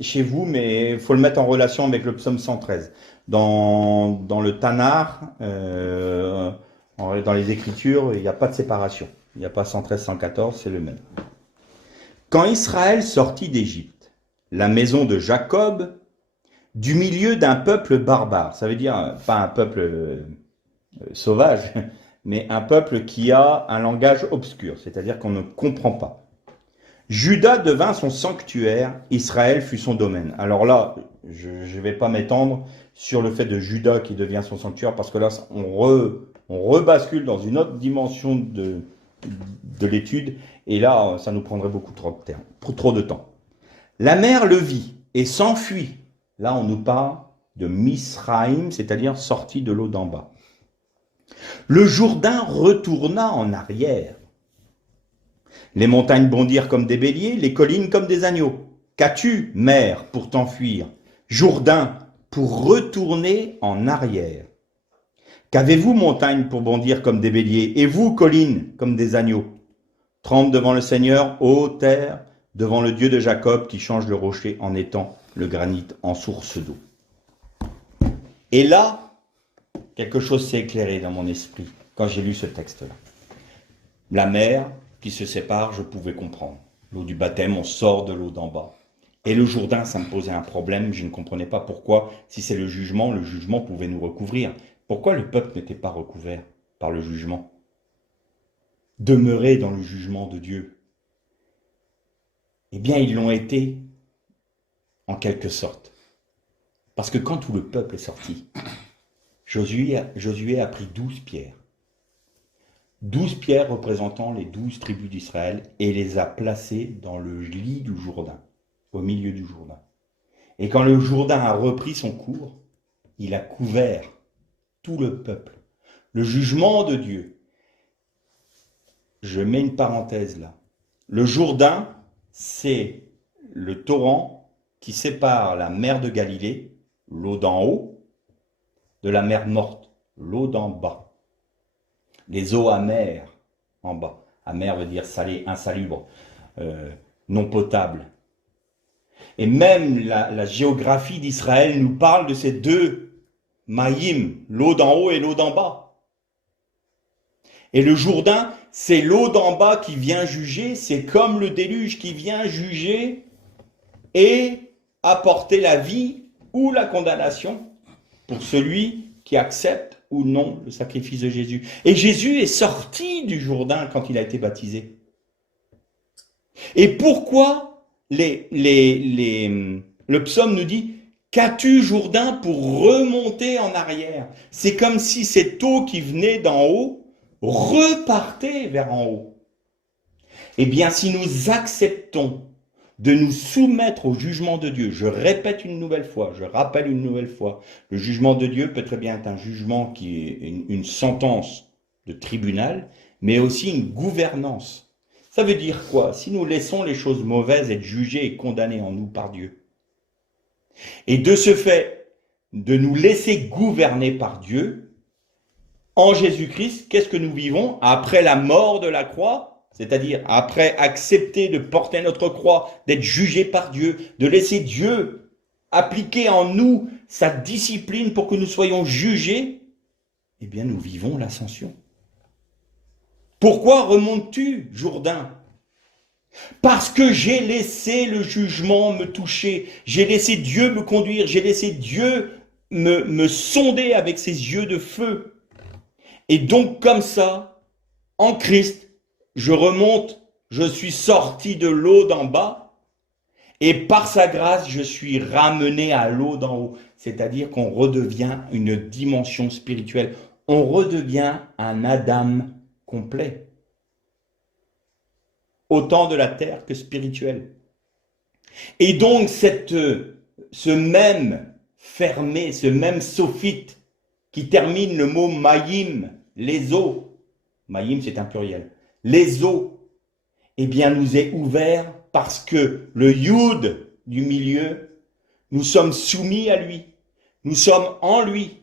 chez vous, mais il faut le mettre en relation avec le psaume 113. Dans le Tanar, dans les Écritures, il n'y a pas de séparation. Il n'y a pas 113, 114, c'est le même. Quand Israël sortit d'Égypte, la maison de Jacob, du milieu d'un peuple barbare, ça veut dire pas un peuple sauvage, mais un peuple qui a un langage obscur, c'est-à-dire qu'on ne comprend pas. Juda devint son sanctuaire, Israël fut son domaine. Alors là, je ne vais pas m'étendre sur le fait de Juda qui devient son sanctuaire, parce que là, on rebascule dans une autre dimension de l'étude, et là, ça nous prendrait beaucoup trop de temps. La mer le vit et s'enfuit. Là, on nous parle de Misraïm, c'est-à-dire sorti de l'eau d'en bas. Le Jourdain retourna en arrière. Les montagnes bondirent comme des béliers, les collines comme des agneaux. Qu'as-tu, mer, pour t'enfuir? Jourdain, pour retourner en arrière. Qu'avez-vous, montagne, pour bondir comme des béliers, et vous, collines, comme des agneaux? Tremble devant le Seigneur, ô terre, devant le Dieu de Jacob, qui change le rocher en étang, le granit en source d'eau. Et là, quelque chose s'est éclairé dans mon esprit, quand j'ai lu ce texte-là. La mer qui se sépare, je pouvais comprendre. L'eau du baptême, on sort de l'eau d'en bas. Et le Jourdain, ça me posait un problème, je ne comprenais pas pourquoi, si c'est le jugement pouvait nous recouvrir. Pourquoi le peuple n'était pas recouvert par le jugement? Demeurer dans le jugement de Dieu. Eh bien, ils l'ont été, en quelque sorte. Parce que quand tout le peuple est sorti, Josué a pris 12 pierres. 12 pierres représentant les 12 tribus d'Israël et les a placées dans le lit du Jourdain, au milieu du Jourdain. Et quand le Jourdain a repris son cours, il a couvert tout le peuple. Le jugement de Dieu. Je mets une parenthèse là. Le Jourdain, c'est le torrent qui sépare la mer de Galilée, l'eau d'en haut, de la mer morte, l'eau d'en bas. Les eaux amères en bas. Amer veut dire salé, insalubre, non potable. Et même la géographie d'Israël nous parle de ces deux maïm, l'eau d'en haut et l'eau d'en bas. Et le Jourdain, c'est l'eau d'en bas qui vient juger, c'est comme le déluge qui vient juger et apporter la vie ou la condamnation pour celui qui accepte ou non le sacrifice de Jésus. Et Jésus est sorti du Jourdain quand il a été baptisé. Et pourquoi le psaume nous dit « Qu'as-tu, Jourdain, pour remonter en arrière ?» C'est comme si cette eau qui venait d'en haut repartait vers en haut. Eh bien, si nous acceptons de nous soumettre au jugement de Dieu, je répète une nouvelle fois, je rappelle une nouvelle fois, le jugement de Dieu peut très bien être un jugement qui est une sentence de tribunal, mais aussi une gouvernance. Ça veut dire quoi? Si nous laissons les choses mauvaises être jugées et condamnées en nous par Dieu, et de ce fait, de nous laisser gouverner par Dieu, en Jésus-Christ, qu'est-ce que nous vivons après la mort de la croix? C'est-à-dire après accepter de porter notre croix, d'être jugé par Dieu, de laisser Dieu appliquer en nous sa discipline pour que nous soyons jugés, eh bien nous vivons l'ascension. Pourquoi remontes-tu, Jourdain? Parce que j'ai laissé le jugement me toucher, j'ai laissé Dieu me conduire, j'ai laissé Dieu me sonder avec ses yeux de feu. Et donc comme ça, en Christ, je remonte, je suis sorti de l'eau d'en bas et par sa grâce, je suis ramené à l'eau d'en haut. C'est-à-dire qu'on redevient une dimension spirituelle. On redevient un Adam complet. Autant de la terre que spirituel. Et donc, ce même fermé, ce même sophite qui termine le mot maïm, les eaux. Maïm, c'est un pluriel. Les eaux, eh bien, nous est ouvert parce que le Yud du milieu, nous sommes soumis à lui, nous sommes en lui,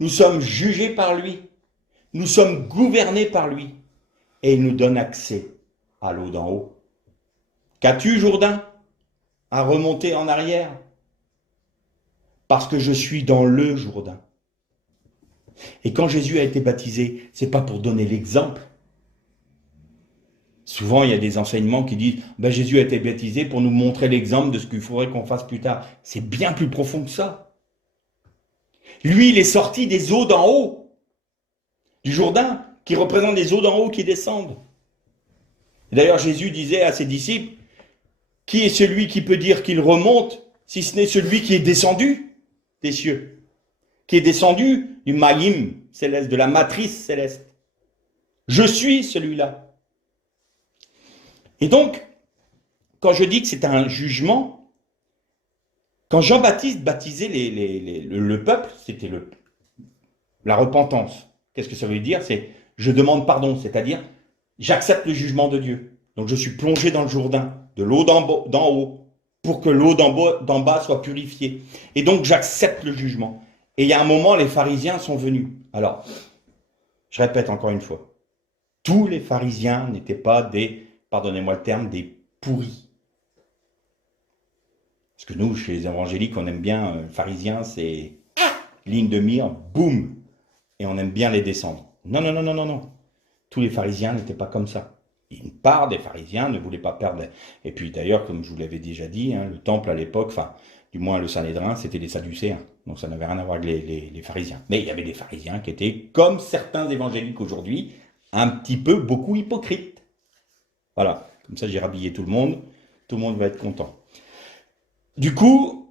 nous sommes jugés par lui, nous sommes gouvernés par lui, et il nous donne accès à l'eau d'en haut. Qu'as-tu, Jourdain, à remonter en arrière? Parce que je suis dans le Jourdain. Et quand Jésus a été baptisé, c'est pas pour donner l'exemple. Souvent, il y a des enseignements qui disent Jésus a été baptisé pour nous montrer l'exemple de ce qu'il faudrait qu'on fasse plus tard. C'est bien plus profond que ça. Lui, il est sorti des eaux d'en haut, du Jourdain, qui représente des eaux d'en haut qui descendent. D'ailleurs, Jésus disait à ses disciples qui est celui qui peut dire qu'il remonte, si ce n'est celui qui est descendu des cieux, qui est descendu du maïm céleste, de la matrice céleste. Je suis celui-là. Et donc, quand je dis que c'est un jugement, quand Jean-Baptiste baptisait le peuple, c'était la repentance. Qu'est-ce que ça veut dire? C'est je demande pardon, c'est-à-dire j'accepte le jugement de Dieu. Donc je suis plongé dans le Jourdain, de l'eau d'en haut, pour que l'eau d'en bas soit purifiée. Et donc j'accepte le jugement. Et il y a un moment, les pharisiens sont venus. Alors, je répète encore une fois, tous les pharisiens n'étaient pas des, pardonnez-moi le terme, des pourris. Parce que nous, chez les évangéliques, on aime bien, pharisiens, c'est ligne de mire, boum, et on aime bien les descendre. Non, non, non, non, non, non. Tous les pharisiens n'étaient pas comme ça. Une part des pharisiens ne voulait pas perdre. Et puis d'ailleurs, comme je vous l'avais déjà dit, hein, le temple à l'époque, enfin, du moins le Sanhédrin, c'était les Sadducéens. Donc ça n'avait rien à voir avec les pharisiens. Mais il y avait des pharisiens qui étaient, comme certains évangéliques aujourd'hui, un petit peu beaucoup hypocrites. Voilà, comme ça j'ai rhabillé tout le monde va être content. Du coup,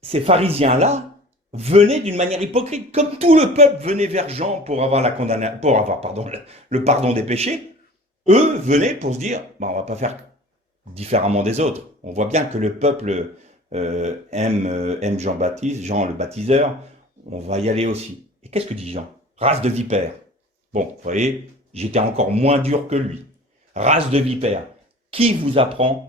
ces pharisiens-là venaient d'une manière hypocrite, comme tout le peuple venait vers Jean pour avoir le pardon des péchés. Eux venaient pour se dire, bah, on va pas faire différemment des autres. On voit bien que le peuple aime Jean-Baptiste, Jean le baptiseur, on va y aller aussi. Et qu'est-ce que dit Jean? Race de vipères. Bon, vous voyez, j'étais encore moins dur que lui. Race de vipères. Qui vous apprend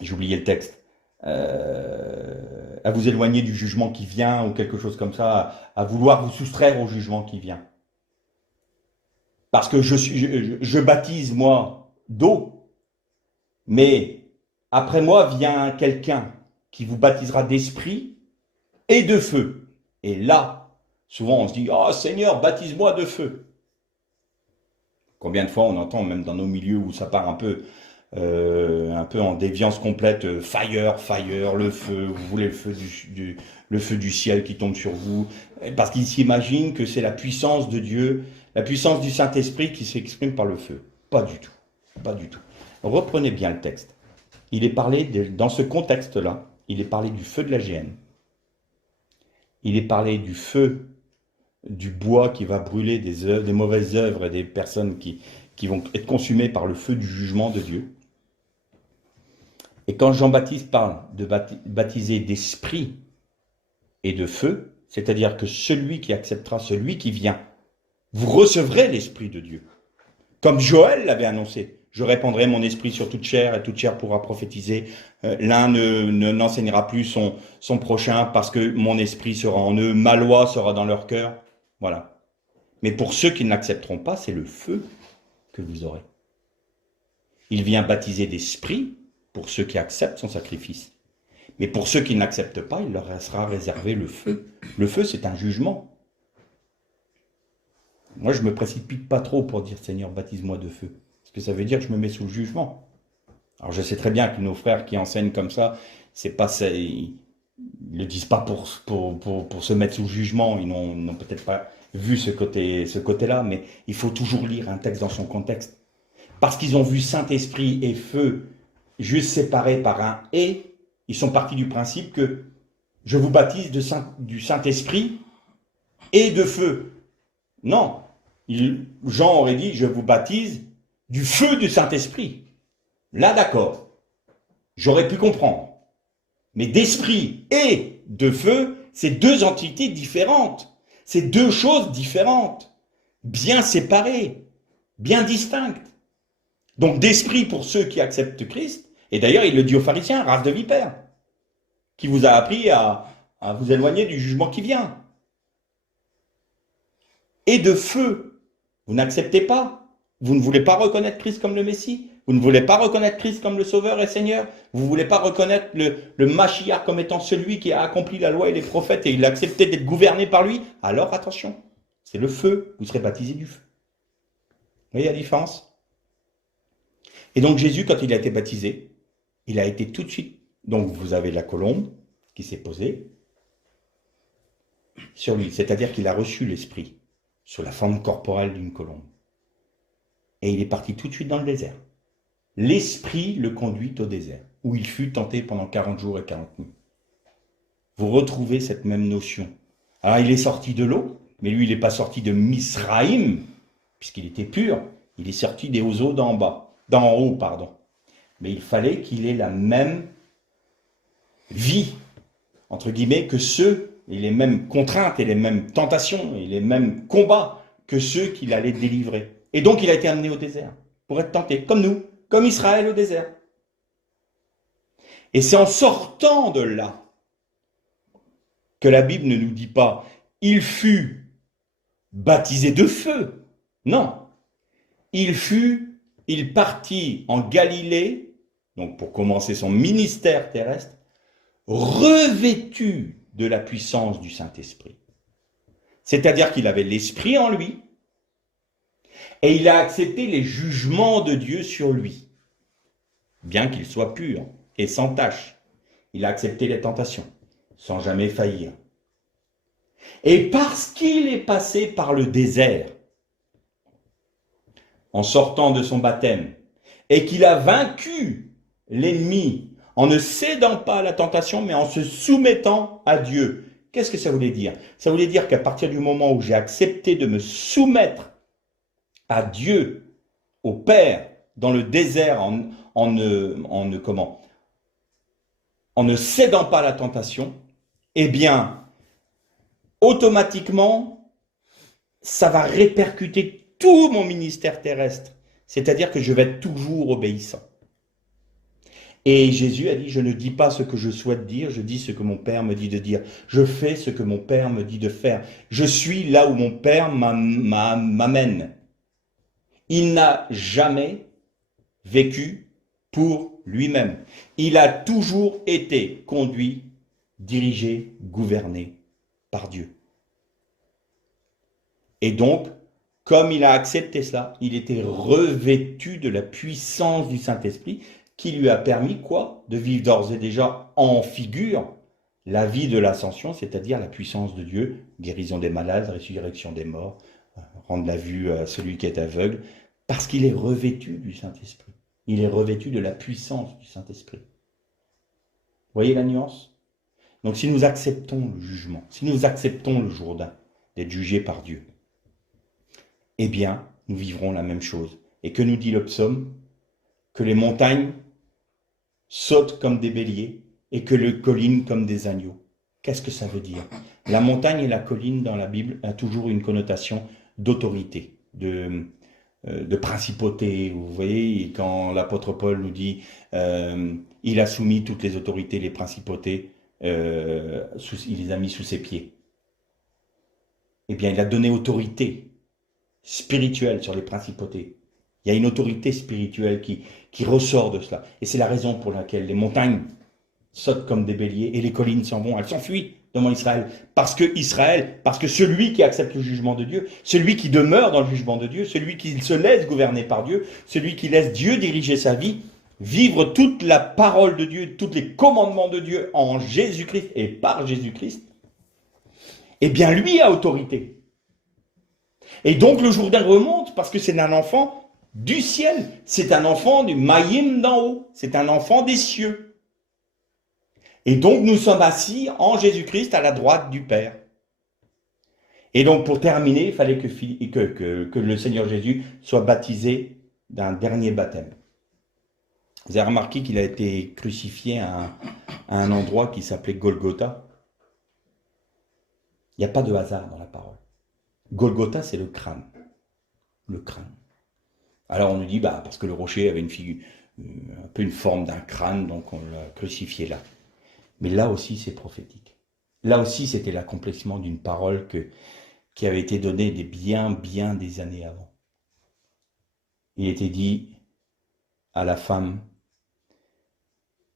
j'ai oublié le texte, à vous éloigner du jugement qui vient ou quelque chose comme ça, à vouloir vous soustraire au jugement qui vient? Parce que je baptise, moi, d'eau, mais après moi vient quelqu'un qui vous baptisera d'esprit et de feu. Et là, souvent on se dit, oh Seigneur, baptise-moi de feu. Combien de fois on entend, même dans nos milieux où ça part un peu en déviance complète, fire, le feu, vous voulez le feu du ciel qui tombe sur vous, parce qu'ils s'imaginent que c'est la puissance de Dieu, la puissance du Saint-Esprit qui s'exprime par le feu. Pas du tout, pas du tout. Reprenez bien le texte. Il est parlé, dans ce contexte-là, il est parlé du feu de la géhenne. Il est parlé du feu, du bois qui va brûler des mauvaises œuvres et des personnes qui vont être consumées par le feu du jugement de Dieu. Et quand Jean-Baptiste parle de baptiser d'esprit et de feu, c'est-à-dire que celui qui acceptera, celui qui vient, vous recevrez l'Esprit de Dieu. Comme Joël l'avait annoncé, je répandrai mon esprit sur toute chair et toute chair pourra prophétiser. L'un n'enseignera plus son prochain parce que mon esprit sera en eux, ma loi sera dans leur cœur. Voilà. Mais pour ceux qui ne l'accepteront pas, c'est le feu que vous aurez. Il vient baptiser d'esprit pour ceux qui acceptent son sacrifice. Mais pour ceux qui n'acceptent pas, il leur sera réservé le feu. Le feu, c'est un jugement. Moi, je ne me précipite pas trop pour dire « Seigneur, baptise-moi de feu ». Parce que ça veut dire que je me mets sous le jugement. Alors, je sais très bien que nos frères qui enseignent comme ça, c'est pas ça, ils ne le disent pas pour se mettre sous le jugement. Ils n'ont peut-être pas vu ce côté-là, mais il faut toujours lire un texte dans son contexte. Parce qu'ils ont vu Saint-Esprit et feu juste séparés par un « et », ils sont partis du principe que je vous baptise du Saint-Esprit et de feu. Non, Jean aurait dit, je vous baptise du feu du Saint-Esprit. Là, d'accord, j'aurais pu comprendre. Mais d'esprit et de feu, c'est deux entités différentes. C'est deux choses différentes, bien séparées, bien distinctes. Donc d'esprit pour ceux qui acceptent Christ, et d'ailleurs il le dit aux pharisiens, race de vipères, qui vous a appris à vous éloigner du jugement qui vient. Et de feu, vous n'acceptez pas, vous ne voulez pas reconnaître Christ comme le Messie, vous ne voulez pas reconnaître Christ comme le Sauveur et Seigneur, vous ne voulez pas reconnaître le Mashiach comme étant celui qui a accompli la loi et les prophètes et il a accepté d'être gouverné par lui, alors attention, c'est le feu, vous serez baptisé du feu. Vous voyez la différence? Et donc Jésus, quand il a été baptisé, il a été tout de suite, donc vous avez la colombe qui s'est posée sur lui, c'est-à-dire qu'il a reçu l'Esprit sous la forme corporelle d'une colombe. Et il est parti tout de suite dans le désert. L'Esprit le conduit au désert, où il fut tenté pendant 40 jours et 40 nuits. Vous retrouvez cette même notion. Alors il est sorti de l'eau, mais lui il n'est pas sorti de Misraïm, puisqu'il était pur, il est sorti des eaux d'en haut, pardon. Mais il fallait qu'il ait la même vie, entre guillemets, que ceux, et les mêmes contraintes, et les mêmes tentations, et les mêmes combats que ceux qu'il allait délivrer. Et donc il a été amené au désert, pour être tenté, comme nous, comme Israël au désert. Et c'est en sortant de là que la Bible ne nous dit pas « il fut baptisé de feu ». Non. Il partit en Galilée, donc pour commencer son ministère terrestre, revêtu de la puissance du Saint-Esprit. C'est-à-dire qu'il avait l'Esprit en lui, et il a accepté les jugements de Dieu sur lui, bien qu'il soit pur et sans tache. Il a accepté les tentations, sans jamais faillir. Et parce qu'il est passé par le désert, en sortant de son baptême, et qu'il a vaincu l'ennemi en ne cédant pas à la tentation, mais en se soumettant à Dieu. Qu'est-ce que ça voulait dire? Ça voulait dire qu'à partir du moment où j'ai accepté de me soumettre à Dieu, au Père, dans le désert, en ne cédant pas à la tentation, eh bien, automatiquement, ça va répercuter tout mon ministère terrestre. C'est-à-dire que je vais être toujours obéissant. Et Jésus a dit, je ne dis pas ce que je souhaite dire, je dis ce que mon Père me dit de dire. Je fais ce que mon Père me dit de faire. Je suis là où mon Père m'amène. Il n'a jamais vécu pour lui-même. Il a toujours été conduit, dirigé, gouverné par Dieu. Et donc, comme il a accepté cela, il était revêtu de la puissance du Saint-Esprit qui lui a permis quoi? De vivre d'ores et déjà en figure la vie de l'ascension, c'est-à-dire la puissance de Dieu, guérison des malades, résurrection des morts, rendre la vue à celui qui est aveugle, parce qu'il est revêtu du Saint-Esprit. Il est revêtu de la puissance du Saint-Esprit. Vous voyez la nuance? Donc si nous acceptons le jugement, si nous acceptons le Jourdain, d'être jugés par Dieu, eh bien, nous vivrons la même chose. Et que nous dit le psaume? Que les montagnes sautent comme des béliers et que les collines comme des agneaux. Qu'est-ce que ça veut dire? La montagne et la colline dans la Bible a toujours une connotation d'autorité, de principauté. Vous voyez, quand l'apôtre Paul nous dit il a soumis toutes les autorités, les principautés, il les a mis sous ses pieds. Eh bien, il a donné autorité spirituelle sur les principautés. Il y a une autorité spirituelle qui ressort de cela. Et c'est la raison pour laquelle les montagnes sautent comme des béliers et les collines s'en vont, elles s'enfuient devant Israël. Parce que celui qui accepte le jugement de Dieu, celui qui demeure dans le jugement de Dieu, celui qui se laisse gouverner par Dieu, celui qui laisse Dieu diriger sa vie, vivre toute la parole de Dieu, tous les commandements de Dieu en Jésus-Christ et par Jésus-Christ, eh bien lui a autorité. Et donc le Jourdain remonte parce que c'est un enfant du ciel, c'est un enfant du Maïm d'en haut, c'est un enfant des cieux. Et donc nous sommes assis en Jésus-Christ à la droite du Père. Et donc pour terminer, il fallait que le Seigneur Jésus soit baptisé d'un dernier baptême. Vous avez remarqué qu'il a été crucifié à un endroit qui s'appelait Golgotha. Il n'y a pas de hasard dans la parole. Golgotha, c'est le crâne. Le crâne. Alors on nous dit, parce que le rocher avait un peu une forme d'un crâne, donc on l'a crucifié là. Mais là aussi, c'est prophétique. Là aussi, c'était l'accomplissement d'une parole qui avait été donnée bien des années avant. Il était dit à la femme,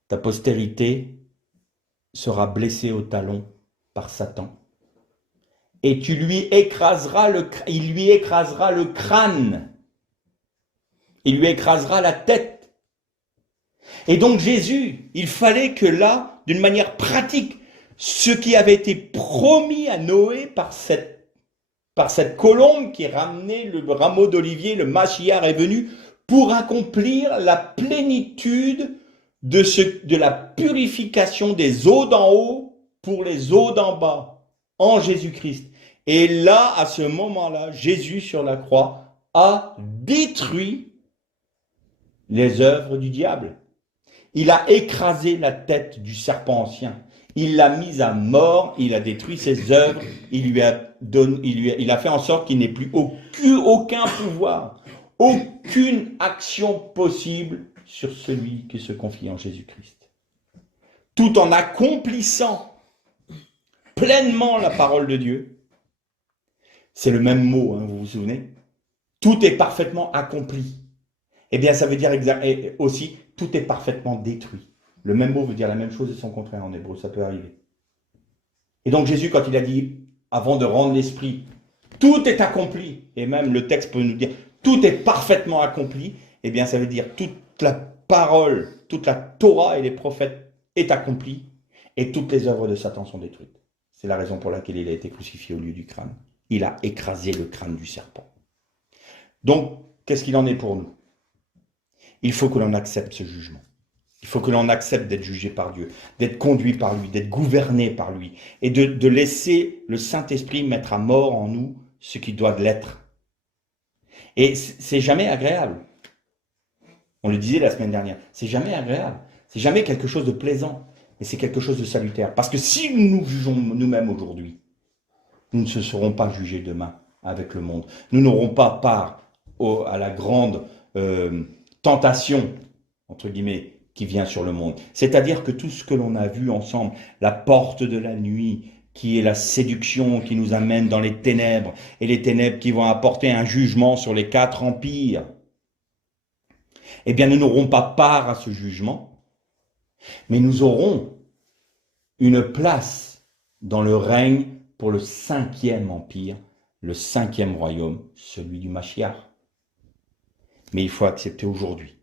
ta postérité sera blessée au talon par Satan. Et il lui écrasera le crâne. Il lui écrasera la tête. Et donc Jésus, il fallait que là, d'une manière pratique, ce qui avait été promis à Noé par cette colombe qui ramenait le rameau d'olivier, le Mashiach est venu pour accomplir la plénitude de la purification des eaux d'en haut pour les eaux d'en bas, en Jésus-Christ. Et là, à ce moment-là, Jésus sur la croix a détruit les œuvres du diable. Il a écrasé la tête du serpent ancien. Il l'a mis à mort, il a détruit ses œuvres, il a fait en sorte qu'il n'ait plus aucun pouvoir, aucune action possible sur celui qui se confie en Jésus-Christ. Tout en accomplissant pleinement la parole de Dieu, c'est le même mot, hein, vous vous souvenez? Tout est parfaitement accompli. Eh bien, ça veut dire aussi, tout est parfaitement détruit. Le même mot veut dire la même chose et son contraire en hébreu, ça peut arriver. Et donc Jésus, quand il a dit, avant de rendre l'esprit, tout est accompli, et même le texte peut nous dire, tout est parfaitement accompli, eh bien ça veut dire toute la parole, toute la Torah et les prophètes est accomplie, et toutes les œuvres de Satan sont détruites. C'est la raison pour laquelle il a été crucifié au lieu du crâne. Il a écrasé le crâne du serpent. Donc, qu'est-ce qu'il en est pour nous? Il faut que l'on accepte ce jugement. Il faut que l'on accepte d'être jugé par Dieu, d'être conduit par lui, d'être gouverné par lui, et de laisser le Saint-Esprit mettre à mort en nous ce qui doit l'être. Et c'est jamais agréable. On le disait la semaine dernière, c'est jamais agréable. C'est jamais quelque chose de plaisant, mais c'est quelque chose de salutaire. Parce que si nous nous jugeons nous-mêmes aujourd'hui, nous ne serons pas jugés demain avec le monde. Nous n'aurons pas part à la grande tentation, entre guillemets, qui vient sur le monde. C'est-à-dire que tout ce que l'on a vu ensemble, la porte de la nuit, qui est la séduction qui nous amène dans les ténèbres, et les ténèbres qui vont apporter un jugement sur les 4 empires, eh bien nous n'aurons pas part à ce jugement, mais nous aurons une place dans le règne pour le 5e empire, le 5e royaume, celui du Mashiach. Mais il faut accepter aujourd'hui,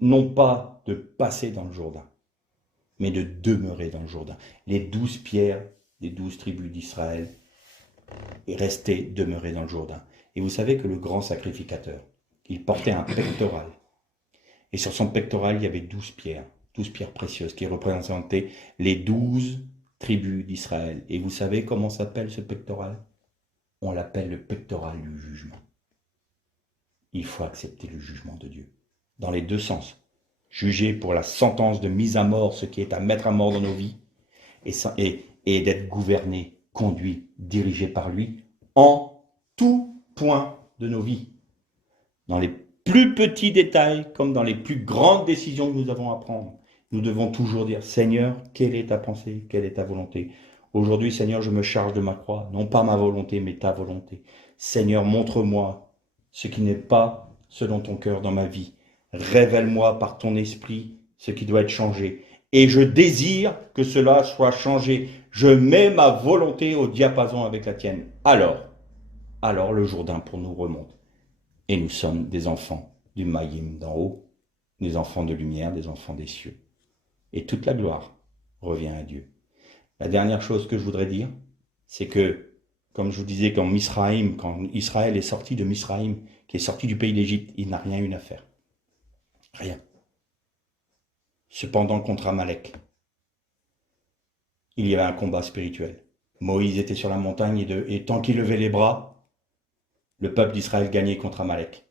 non pas de passer dans le Jourdain, mais de demeurer dans le Jourdain. Les 12 pierres des 12 tribus d'Israël et rester demeurés dans le Jourdain. Et vous savez que le grand sacrificateur, il portait un pectoral. Et sur son pectoral, il y avait 12 pierres précieuses qui représentaient les 12 tribus d'Israël. Et vous savez comment s'appelle ce pectoral? On l'appelle le pectoral du jugement. Il faut accepter le jugement de Dieu, dans les deux sens. Juger pour la sentence de mise à mort, ce qui est à mettre à mort dans nos vies, et d'être gouverné, conduit, dirigé par lui, en tout point de nos vies. Dans les plus petits détails, comme dans les plus grandes décisions que nous avons à prendre, nous devons toujours dire, Seigneur, quelle est ta pensée, quelle est ta volonté? Aujourd'hui, Seigneur, je me charge de ma croix, non pas ma volonté, mais ta volonté. Seigneur, montre-moi ce qui n'est pas selon ton cœur dans ma vie. Révèle-moi par ton esprit ce qui doit être changé. Et je désire que cela soit changé. Je mets ma volonté au diapason avec la tienne. Alors le Jourdain pour nous remonte. Et nous sommes des enfants du Maïm d'en haut, des enfants de lumière, des enfants des cieux. Et toute la gloire revient à Dieu. La dernière chose que je voudrais dire, c'est que, comme je vous disais, quand Israël est sorti de Misraïm, qui est sorti du pays d'Égypte, il n'a rien eu à faire. Rien. Cependant, contre Amalek, il y avait un combat spirituel. Moïse était sur la montagne et tant qu'il levait les bras, le peuple d'Israël gagnait contre Amalek.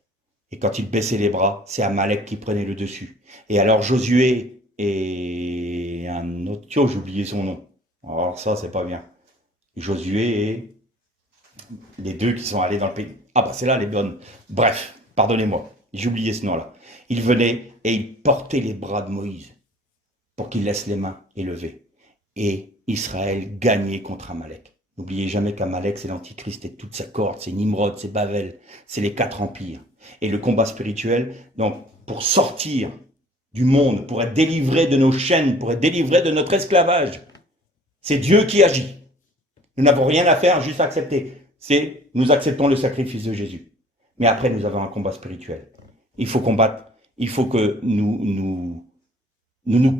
Et quand il baissait les bras, c'est Amalek qui prenait le dessus. Et alors Josué et un autre, j'ai oublié son nom. Alors ça, c'est pas bien. Josué et les deux qui sont allés dans le pays. Ah bah c'est là les bonnes. Bref, pardonnez-moi, j'ai oublié ce nom-là. Ils venaient et ils portaient les bras de Moïse pour qu'il laisse les mains élevées. Et Israël gagnait contre Amalek. N'oubliez jamais qu'Amalek, c'est l'Antichrist et toute sa cohorte, c'est Nimrod, c'est Babel, c'est les 4 empires. Et le combat spirituel, donc pour sortir du monde, pour être délivré de nos chaînes, pour être délivré de notre esclavage, c'est Dieu qui agit. Nous n'avons rien à faire, juste accepter. Nous acceptons le sacrifice de Jésus. Mais après, nous avons un combat spirituel. Il faut combattre. Il faut que nous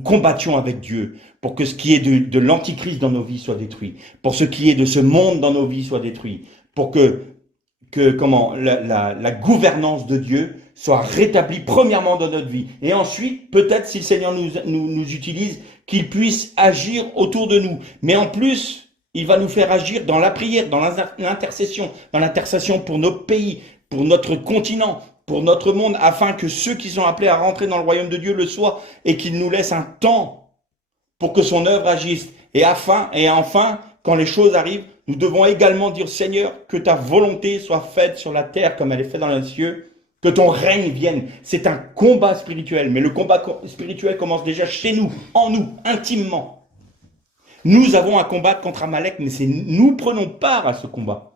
combattions avec Dieu pour que ce qui est de l'antichrist dans nos vies soit détruit, pour ce qui est de ce monde dans nos vies soit détruit, pour que la gouvernance de Dieu soit rétablie premièrement dans notre vie. Et ensuite, peut-être si le Seigneur nous utilise, qu'il puisse agir autour de nous. Mais en plus, il va nous faire agir dans la prière, dans l'intercession pour nos pays, pour notre continent, pour notre monde, afin que ceux qui sont appelés à rentrer dans le royaume de Dieu le soient et qu'il nous laisse un temps pour que son œuvre agisse. Et enfin, quand les choses arrivent, nous devons également dire, Seigneur, que ta volonté soit faite sur la terre comme elle est faite dans les cieux, que ton règne vienne. C'est un combat spirituel, mais le combat spirituel commence déjà chez nous, en nous, intimement. Nous avons à combattre contre Amalek, mais nous prenons part à ce combat.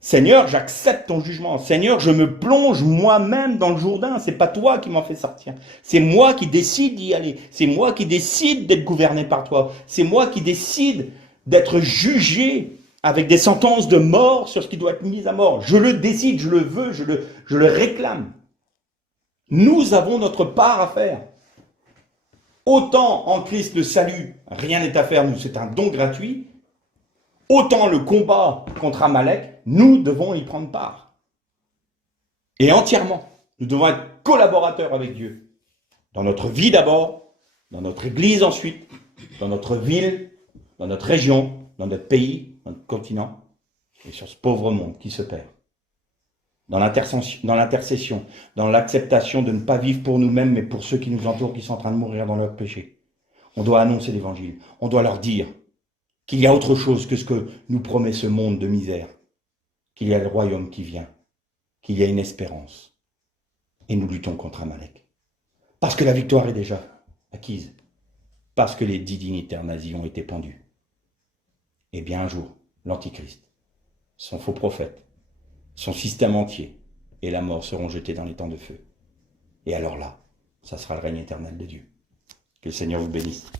Seigneur, j'accepte ton jugement. Seigneur, je me plonge moi-même dans le Jourdain. C'est pas toi qui m'en fais sortir. C'est moi qui décide d'y aller. C'est moi qui décide d'être gouverné par toi. C'est moi qui décide d'être jugé avec des sentences de mort sur ce qui doit être mis à mort. Je le décide, je le veux, je le réclame. Nous avons notre part à faire. Autant en Christ le salut, rien n'est à faire, nous c'est un don gratuit. Autant le combat contre Amalek, nous devons y prendre part. Et entièrement. Nous devons être collaborateurs avec Dieu. Dans notre vie d'abord, dans notre église ensuite, dans notre ville, dans notre région, dans notre pays, dans notre continent, et sur ce pauvre monde qui se perd. Dans l'intercession, dans l'acceptation de ne pas vivre pour nous-mêmes, mais pour ceux qui nous entourent, qui sont en train de mourir dans leur péché. On doit annoncer l'évangile. On doit leur dire qu'il y a autre chose que ce que nous promet ce monde de misère, qu'il y a le royaume qui vient, qu'il y a une espérance. Et nous luttons contre Amalek. Parce que la victoire est déjà acquise. Parce que les 10 dignitaires nazis ont été pendus. Et bien un jour, l'Antichrist, son faux prophète, son système entier et la mort seront jetés dans les temps de feu. Et alors là, ça sera le règne éternel de Dieu. Que le Seigneur vous bénisse.